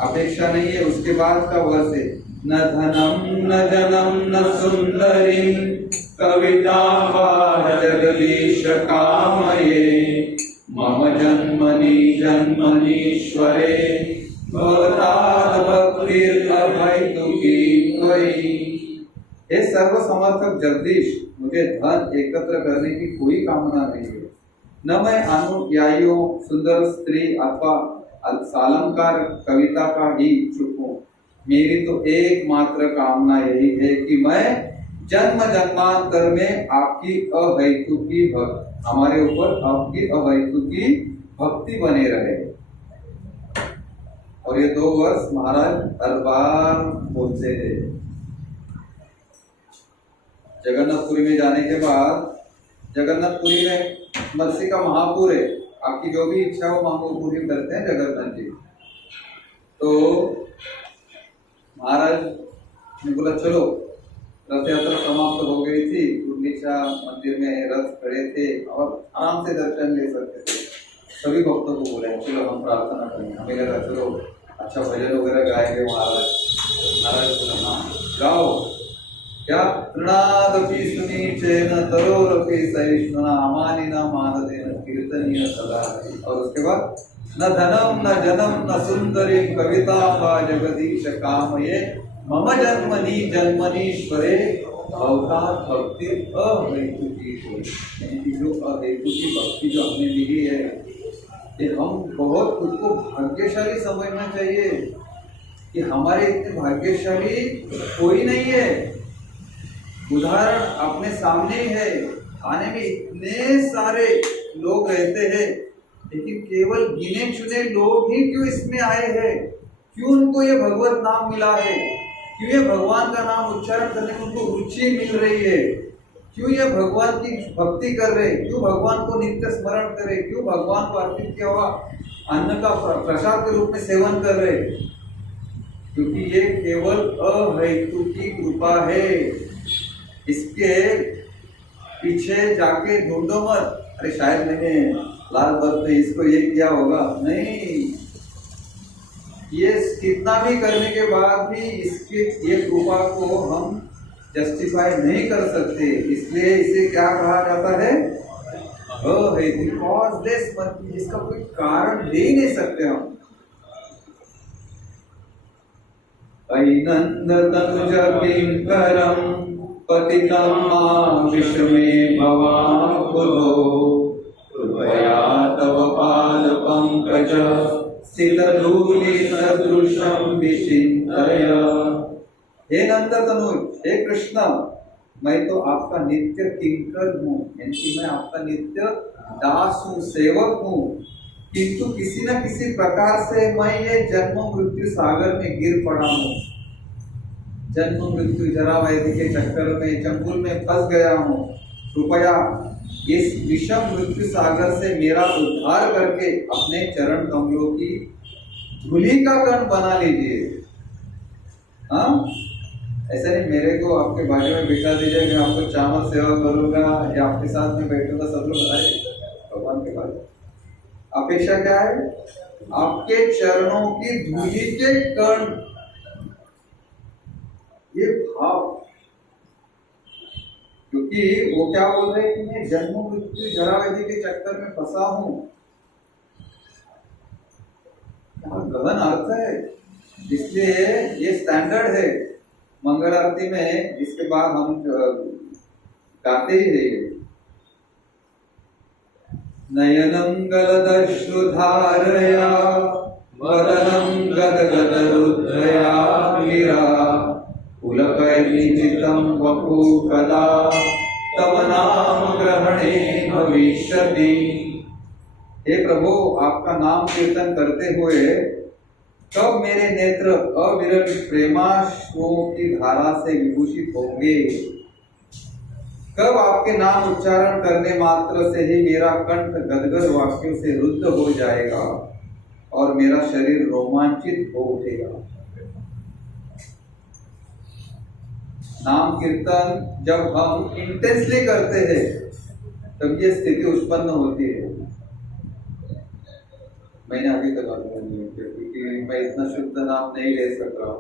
अपेक्षा नहीं है। उसके बाद का वर्ष है, न धनम न जनम न सुंदरी कविता व जगदीश कामये मम जन्मनि जन्मनीश्वरे भवताद् भक्तिर्अभैतुकी त्वयि। हे सर्व समर्थक जगदीश, मुझे धन एकत्र करने की कोई कामना नहीं है। न मैं अनुयायियों, सुंदर स्त्री अथवा सालंकार कविता का ही इच्छुक हूँ। मेरी तो एकमात्र कामना यही है कि मैं जन्म जन्मांतर में आपकी अहैतुकी हमारे ऊपर आपकी अहैतुकी भक्ति बने रहे। और ये 2 वर्ष महाराज हर बार बोलते हैं। जगन्नाथपुरी में जाने के बाद, जगन्नाथपुरी में मत्स्य का महापुर है, आपकी जो भी इच्छा हो मांगो पूरी करते हैं जगन्नाथ जी। तो महाराज ने बोला चलो, रथ यात्रा समाप्त हो गई थी, गुंडीचा मंदिर में रथ खड़े थे और आराम से दर्शन ले सकते थे। सभी भक्तों को बोला चलो हम प्रार्थना करें। हमें लगा चलो अच्छा भजन वगैरह गाएंगे महाराज। महाराज बोला हाँ गाओ क्या, तृणादपि सुनीचेन तरोरपि सहिष्णुना अमानिना मानदेन कीर्तनीय सदा। और उसके बाद न धनम न जनम न सुंदरी कविता वा जगदीश कामये मम जन्मनि जन्मनीश्वरे अवतार भक्ति अहेतुकी हो। यानी जो अहेतु की भक्ति जो हमें मिली है, ये हम बहुत खुद को भाग्यशाली समझना चाहिए कि हमारे इतने भाग्यशाली कोई नहीं है। उदाहरण अपने सामने ही है, खाने में इतने सारे लोग रहते हैं, लेकिन केवल गिने चुने लोग ही क्यों इसमें आए हैं? क्यों उनको ये भगवत नाम मिला है? क्यों ये भगवान का नाम उच्चारण करने में उनको रुचि मिल रही है? क्यों ये भगवान की भक्ति कर रहे? क्यों भगवान को नित्य स्मरण कर रहे? क्यों भगवान को अर्पित किया हुआ अन्न का प्रसाद के रूप में सेवन कर रहे? क्योंकि ये केवल अहेतु की कृपा है। इसके पीछे जाके ढूंढो मत, अरे शायद मैंने लाल बल्ब पे इसको ये किया होगा, नहीं। ये कितना भी करने के बाद भी इसके ये कृपा को हम जस्टिफाई नहीं कर सकते, इसलिए इसे क्या कहा जाता है? अहेतु, कॉजलेस, इसका कोई कारण दे ही नहीं सकते हम। ऐनंद तनुज किंकरम पतितं मां विषमे भवाकुलो कृपया तव पाद पंकज सितधूलि सदृशं विचिन्तय। हे नंद तनुज, हे कृष्ण, मैं तो आपका नित्य किंकर हूँ, यानी मैं आपका नित्य दास हूँ, सेवक हूँ, किंतु किसी न किसी प्रकार से मैं ये जन्म मृत्यु सागर में गिर पड़ा हूँ। जन्म मृत्यु जरा व्याधि के चक्कर में चंगुल में फंस गया हूँ। कृपया इस विषम मृत्यु सागर से मेरा उद्धार करके अपने चरण कमलों की धूलि का कण बना लीजिए। हाँ, ऐसा नहीं मेरे को आपके बाजू में बिठा दीजिए, मैं आपको चावल सेवा करूंगा या आपके साथ में बैठूंगा, सब लोग आए भगवान के पास। अपेक्षा क्या है? आपके चरणों की धूलि के कण, ये भाव। क्योंकि वो क्या बोल रहे हैं कि मैं जन्म मृत्यु जरा व्याधि के चक्कर में फंसा हूं, गहन अर्थ है, इसलिए ये स्टैंडर्ड है मंगल आरती में। इसके बाद हम गाते ही है, नयनं गलदश्रुधारया वदनं गदगदरुद्रया वीरा पुलकैर्निजितं वपु कदा तव नाम ग्रहणे भविष्यति। हे प्रभु, आपका नाम कीर्तन करते हुए कब मेरे नेत्र अविरल प्रेमाश्रुओं की धारा से विभूषित होंगे? कब आपके नाम उच्चारण करने मात्र से ही मेरा कंठ गदगद वाक्यों से रुद्ध हो जाएगा और मेरा शरीर रोमांचित हो उठेगा? नाम कीर्तन जब हम इंटेंसली करते हैं तब ये स्थिति उत्पन्न होती है। मैंने अभी तक अनुभव नहीं किया क्योंकि मैं इतना शुद्ध नाम नहीं ले सक रहा,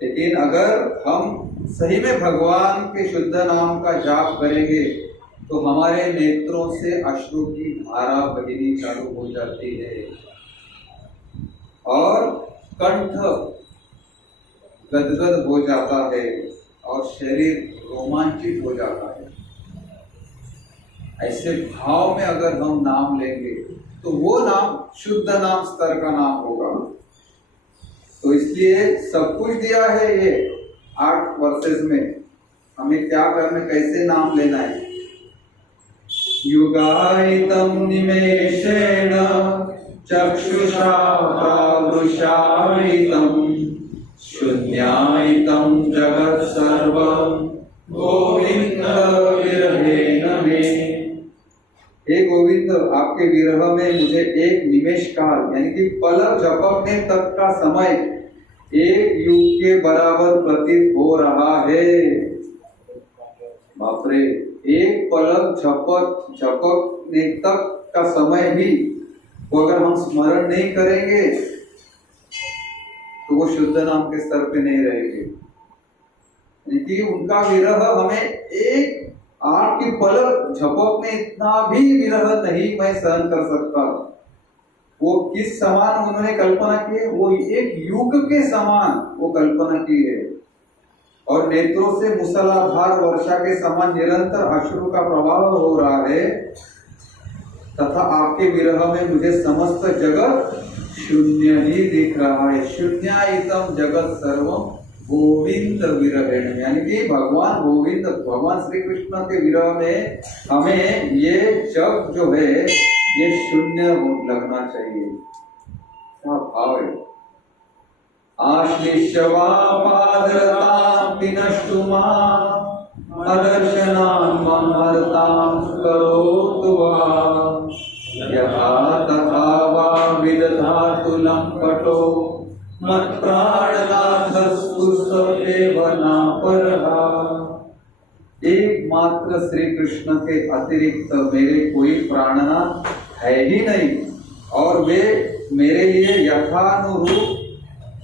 लेकिन अगर हम सही में भगवान के शुद्ध नाम का जाप करेंगे तो हमारे नेत्रों से अश्रु की धारा बहनी चालू हो जाती है और कंठ गदगद हो जाता है और शरीर रोमांचित हो जाता है। ऐसे भाव में अगर हम नाम लेंगे तो वो नाम शुद्ध नाम स्तर का नाम होगा। तो इसलिए सब कुछ दिया है ये 8 वर्सेस में, हमें क्या करना, कैसे नाम लेना है। युगायितं निमेषेण चक्षुषा वृषायितं शून्यायितं जगत् सर्वं गोविंद विरहेण मे। हे गोविंद, आपके विरह में मुझे एक निमेष काल यानी कि पलक झपकने तक का समय एक युग के बराबर प्रतीत हो रहा है। बाप रे, एक पलक झपकने तक का समय भी वो अगर हम स्मरण नहीं करेंगे तो वो शुद्ध नाम के स्तर पे नहीं रहेंगे। कि उनका विरह हमें एक आंख की पलक झपक में इतना भी विरह नहीं मैं सहन कर सकता। वो किस समान उन्होंने कल्पना की है, वो एक युग के समान वो कल्पना की है, और नेत्रों से मूसलाधार वर्षा के समान निरंतर अश्रु का प्रवाह हो रहा है, तथा आपके विरह में मुझे समस्त जगत शून्य ही दिख रहा है। शून्यायितम जगत सर्वम गोविंद विरह, यानी कि भगवान गोविंद, भगवान श्री कृष्ण के विरह में हमें ये जग जो है ये शून्य लगना चाहिए। क्या भाव है। आश्लिष्यवा पादरतां विनष्टुमा अदर्शनां ममर्तां करोतु वा यथा तथा वा विदधातु लंपटो मत्प्राणनाथस्तु सेवना परहा। एकमात्र श्री कृष्ण के अतिरिक्त मेरे कोई प्राणनाथ है ही नहीं, और वे मेरे लिए यथानुरूप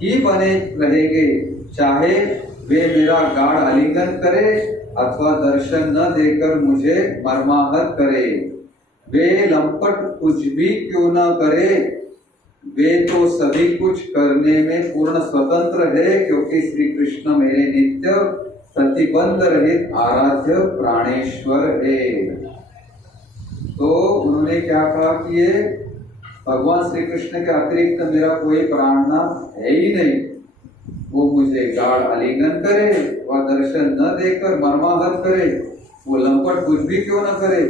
ही बने रहेंगे, चाहे वे मेरा गाढ़ आलिंगन करे अथवा दर्शन न देकर मुझे मर्माहत करे। वे लंपट कुछ भी क्यों न करे, वे तो सभी कुछ करने में पूर्ण स्वतंत्र है, क्योंकि श्री कृष्ण मेरे नित्य प्रतिबंध रहित आराध्य प्राणेश्वर है। तो उन्होंने क्या कहा कि ये भगवान श्री कृष्ण के अतिरिक्त मेरा कोई प्राणनाथ है ही नहीं, वो मुझे गाढ़ आलिंगन करे, वह दर्शन न देकर मर्माहत करे, वो लंपट कुछ भी क्यों न करे,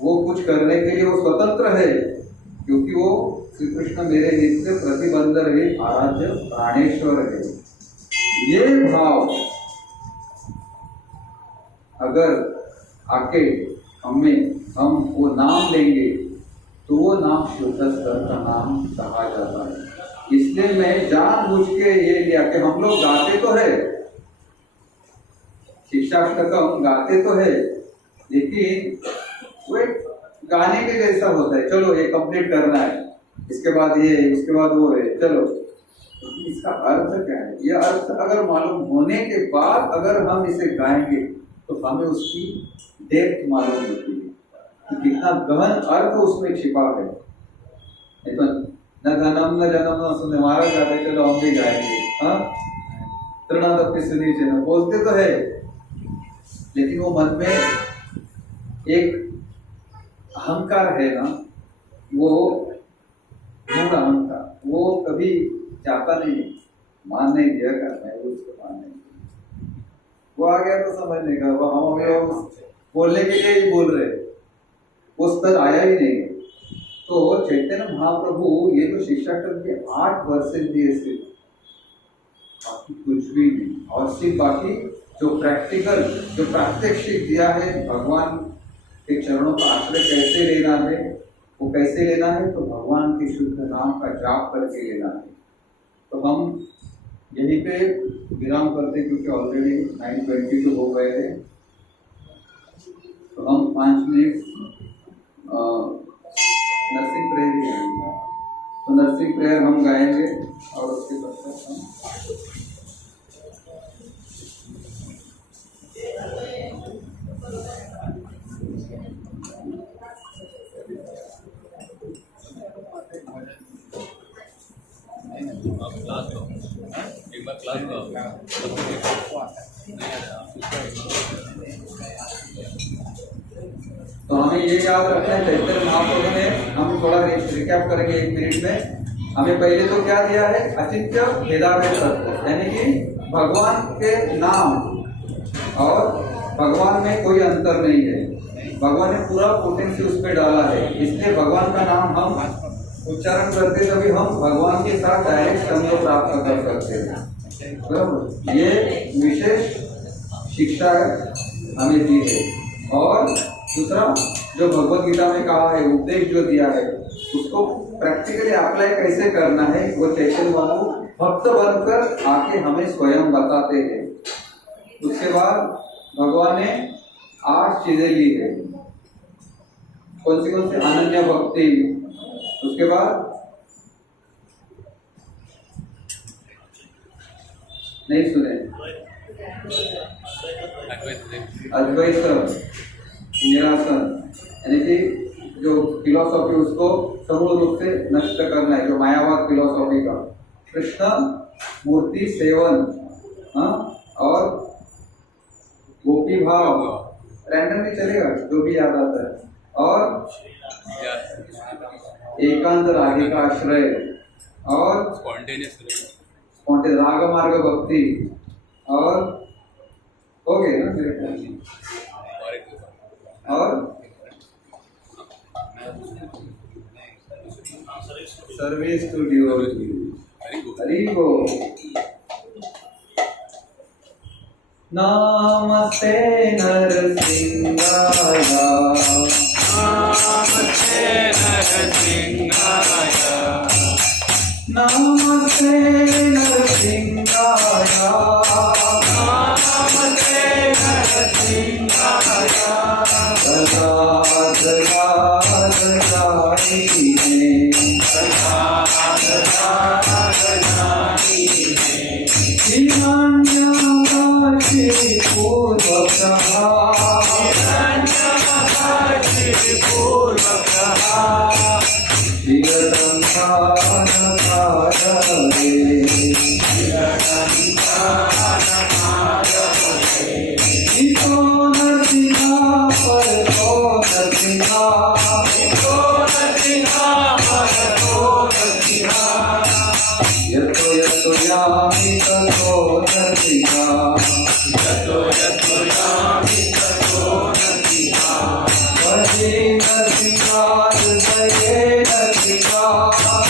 वो कुछ करने के लिए वो स्वतंत्र है, क्योंकि वो श्री कृष्ण मेरे नित्य प्रतिबंध रहित आराध्य प्राणेश्वर है। ये भाव अगर आके हम वो नाम लेंगे तो वो नाम शुद्ध स्तर का नाम कहा जाता है। इसलिए मैं जानबूझ के ये लिया कि हम लोग गाते तो है, शिक्षाष्टकम गाते तो है, लेकिन वो एक गाने के जैसा होता है, चलो ये कंप्लीट करना है, इसके बाद ये, उसके बाद वो है, चलो। इसका अर्थ क्या है? ये अर्थ अगर मालूम होने के बाद अगर हम इसे गाएंगे तो हमें उसकी डेप्थ मालूम होती है कि कितना गहन अर्थ उसमें छिपा है। नहीं तो न धनम न जनम न सुनने मारा जाता है, चलो हम भी गाएंगे, हाँ तृणादपि सुनी चैन बोलते तो है, लेकिन वो मन में एक अहंकार है ना, वो मूल अहंकार, वो कभी चाहता नहीं, मान नहीं दिया करता है, उसको मान नहीं, वो आ गया तो समझने का, वो हम हमें बोलने के लिए ही बोल रहे, वो स्तर आया ही नहीं। तो चैतन्य महाप्रभु ये जो शिक्षाक्रम के 8 वर्ष दिए सिर्फ, बाकी कुछ भी नहीं, और सिर्फ बाकी जो प्रैक्टिकल, जो प्रात्यक्षिक दिया है भगवान के चरणों का आश्रय कैसे लेना है, वो कैसे लेना है, तो भगवान के शुद्ध नाम का जाप करके लेना है। तो हम यहीं पे विराम करते, क्योंकि ऑलरेडी 9:22 हो गए हैं। तो हम 5 मिनट नरसिंह प्रेयर ही गाएंगे, तो नरसिंह प्रेयर हम गाएंगे, और उसके पश्चात हम तो हमें ये याद रखना है, चैतन्य महाप्रभु ने, हम थोड़ा रिकैप करेंगे 1 मिनट में। हमें पहले तो क्या दिया है, अचिंत्य भेदाभेद तत्व, यानी कि भगवान के नाम और भगवान में कोई अंतर नहीं है, भगवान ने पूरा पोटेंशियल उसमें डाला है, इसलिए भगवान का नाम हम उच्चारण करते तभी हम भगवान के साथ डायरेक्ट संयोग प्राप्त कर सकते हैं। बराबर, ये विशेष शिक्षा हमें दी है। और दूसरा जो भगवत गीता में कहा है, उपदेश जो दिया है, उसको प्रैक्टिकली अप्लाई कैसे करना है, वो चैतन्य बाबू भक्त बनकर आके हमें स्वयं बताते हैं। उसके बाद भगवान ने 8 चीजें ली है, कौन सी? अनन्य भक्ति, उसके बाद नहीं सुने, अद्वैत निरासन, यानी कि जो फिलोसॉफी उसको समूल रूप से नष्ट करना है, जो मायावाद फिलोसॉफी का। कृष्ण मूर्ति सेवन, हाँ, और गोपी भाव, रैंडम भी चलेगा जो भी याद आता है, और एकांत रागिका आश्रय, और स्पॉन्टेनियस राग मार्ग भक्ति, और हो गए ना मेरे ख्याल से। और सर्विस टू डिवोटी। हरि बोल। नमस्ते नरसिंहाय, नमस्ते नरसिंहाय, नमस्ते नरसिंहाय, नमस्ते नरसिंहाय, सदा सदा सदाईने, सदा सदा सदाईने, हिरण्यकाशी पूर्वकः, हिरण्यकाशी पूर्वकः, शिरसंधानकारणे, शिरसंधानकारणे, ईशो नरसिंहा परतो नरसिंहा, ईशो नरसिंहा परतो नरसिंहा, यतो यतो यामि ततो नरसिंहा, यतो यतो यामि ततो नरसिंहा, भजे नरसिंहा हृदये नरसिंहा,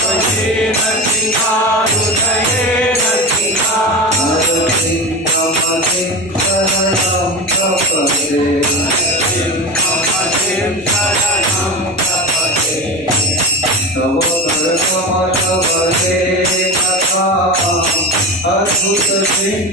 भजे नरसिंहा हृदये नरसिंहा, नरसिंहमतिं शरणं प्रपद्ये, नरसिंहमतिं शरणं प्रपद्ये, तव करकमलबले नखा अद्भुत सिंहासनिका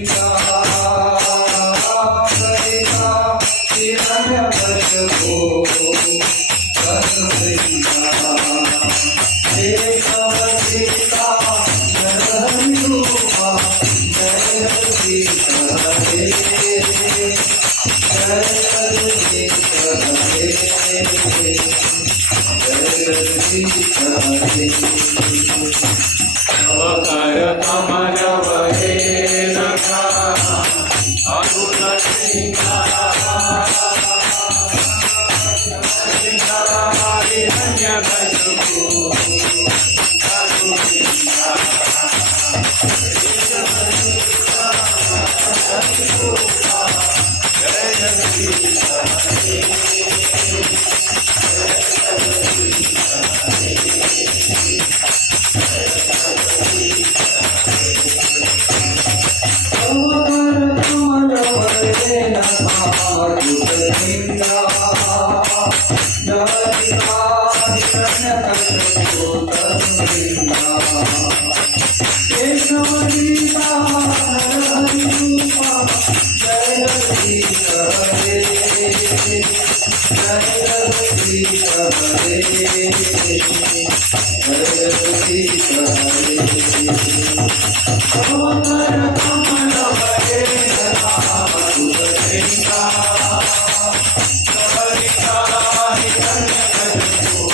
हिरण्यकश्यपो तन्मृता एकवक्ता नरहरिरूपा जय सीता हे, जय सीता हे, तव करकमलबले नखा अद्भुत हिरण्यकश्यपो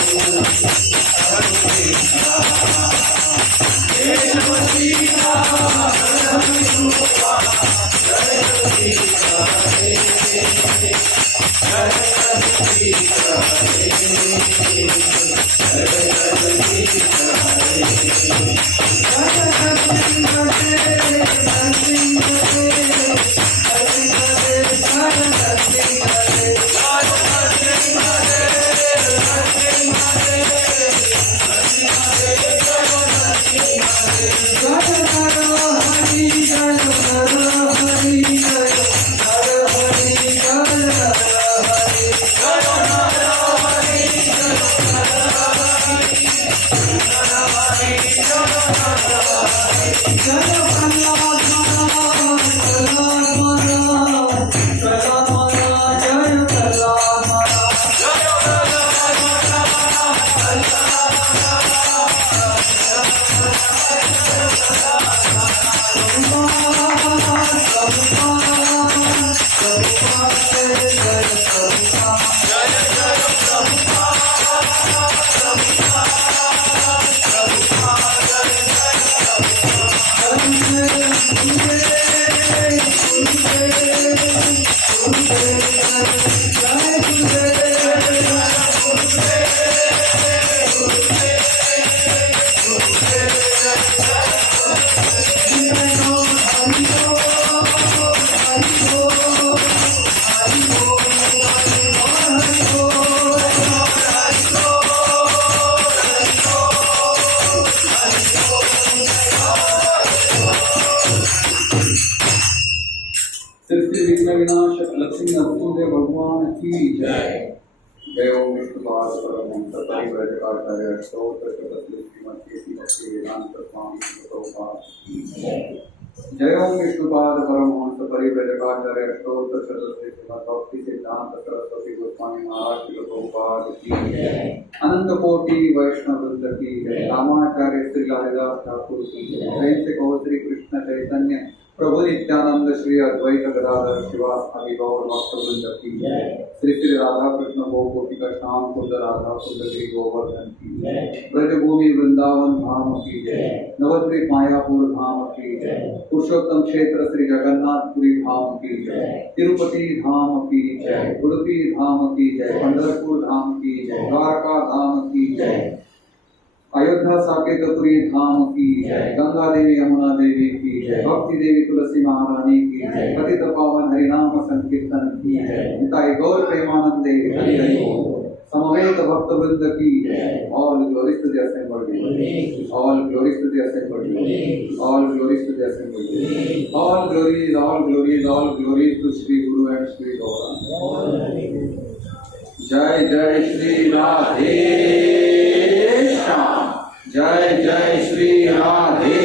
की जय। जय ओम विष्णुपाद परमहंस परिव्राजकाचार्य स्तोत्र श्रीमद् भक्ति वेदांत स्वामी प्रभुपाद की जय। जय ओम विष्णुपाद परमहंस परिव्राजकाचार्य स्तोत्र श्रीमद् भक्ति सिद्धांत सरस्वती गोस्वामी महाराज श्री प्रभुपाद की जय। अनंत कोटि वैष्णव वृंद की जय। रामाचार्य श्री हरिदास ठाकुर की जय। प्रेम से कहो श्री कृष्ण चैतन्य प्रभु नित्यानंद श्री अद्वैत गदाधर शिवासादि गौर भक्तवृंद की जय। श्री श्री राधा कृष्ण गोपिका श्याम कुंद राधा कुंद गिरि गोवर्धन की जय। ब्रजभूमि वृंदावन धाम की जय। नवद्वीप मायापुर धाम की जय। पुरुषोत्तम क्षेत्र श्री जगन्नाथपुरी धाम की जय। तिरुपति धाम की जय। उडुपी धाम की जय। पंढरपुर धाम की जय। द्वारका धाम की जय। अयोध्या साकेतपुरी धाम की जय। गंगा देवी यमुना देवी की जय। भक्ति देवी तुलसी महारानी की जय। पतित पावन हरिनाम संकीर्तन की जय। निताई गौर प्रेमानंदे हरि हरि बोल। समवेत भक्त वृंद की जय। All glories to the assembled, all glories to the assembled, all glories to the assembled, all glories, all glories, all glories to Shri guru and Shri Gaurang. जय जय श्री राधे श्याम। जय जय श्री राधे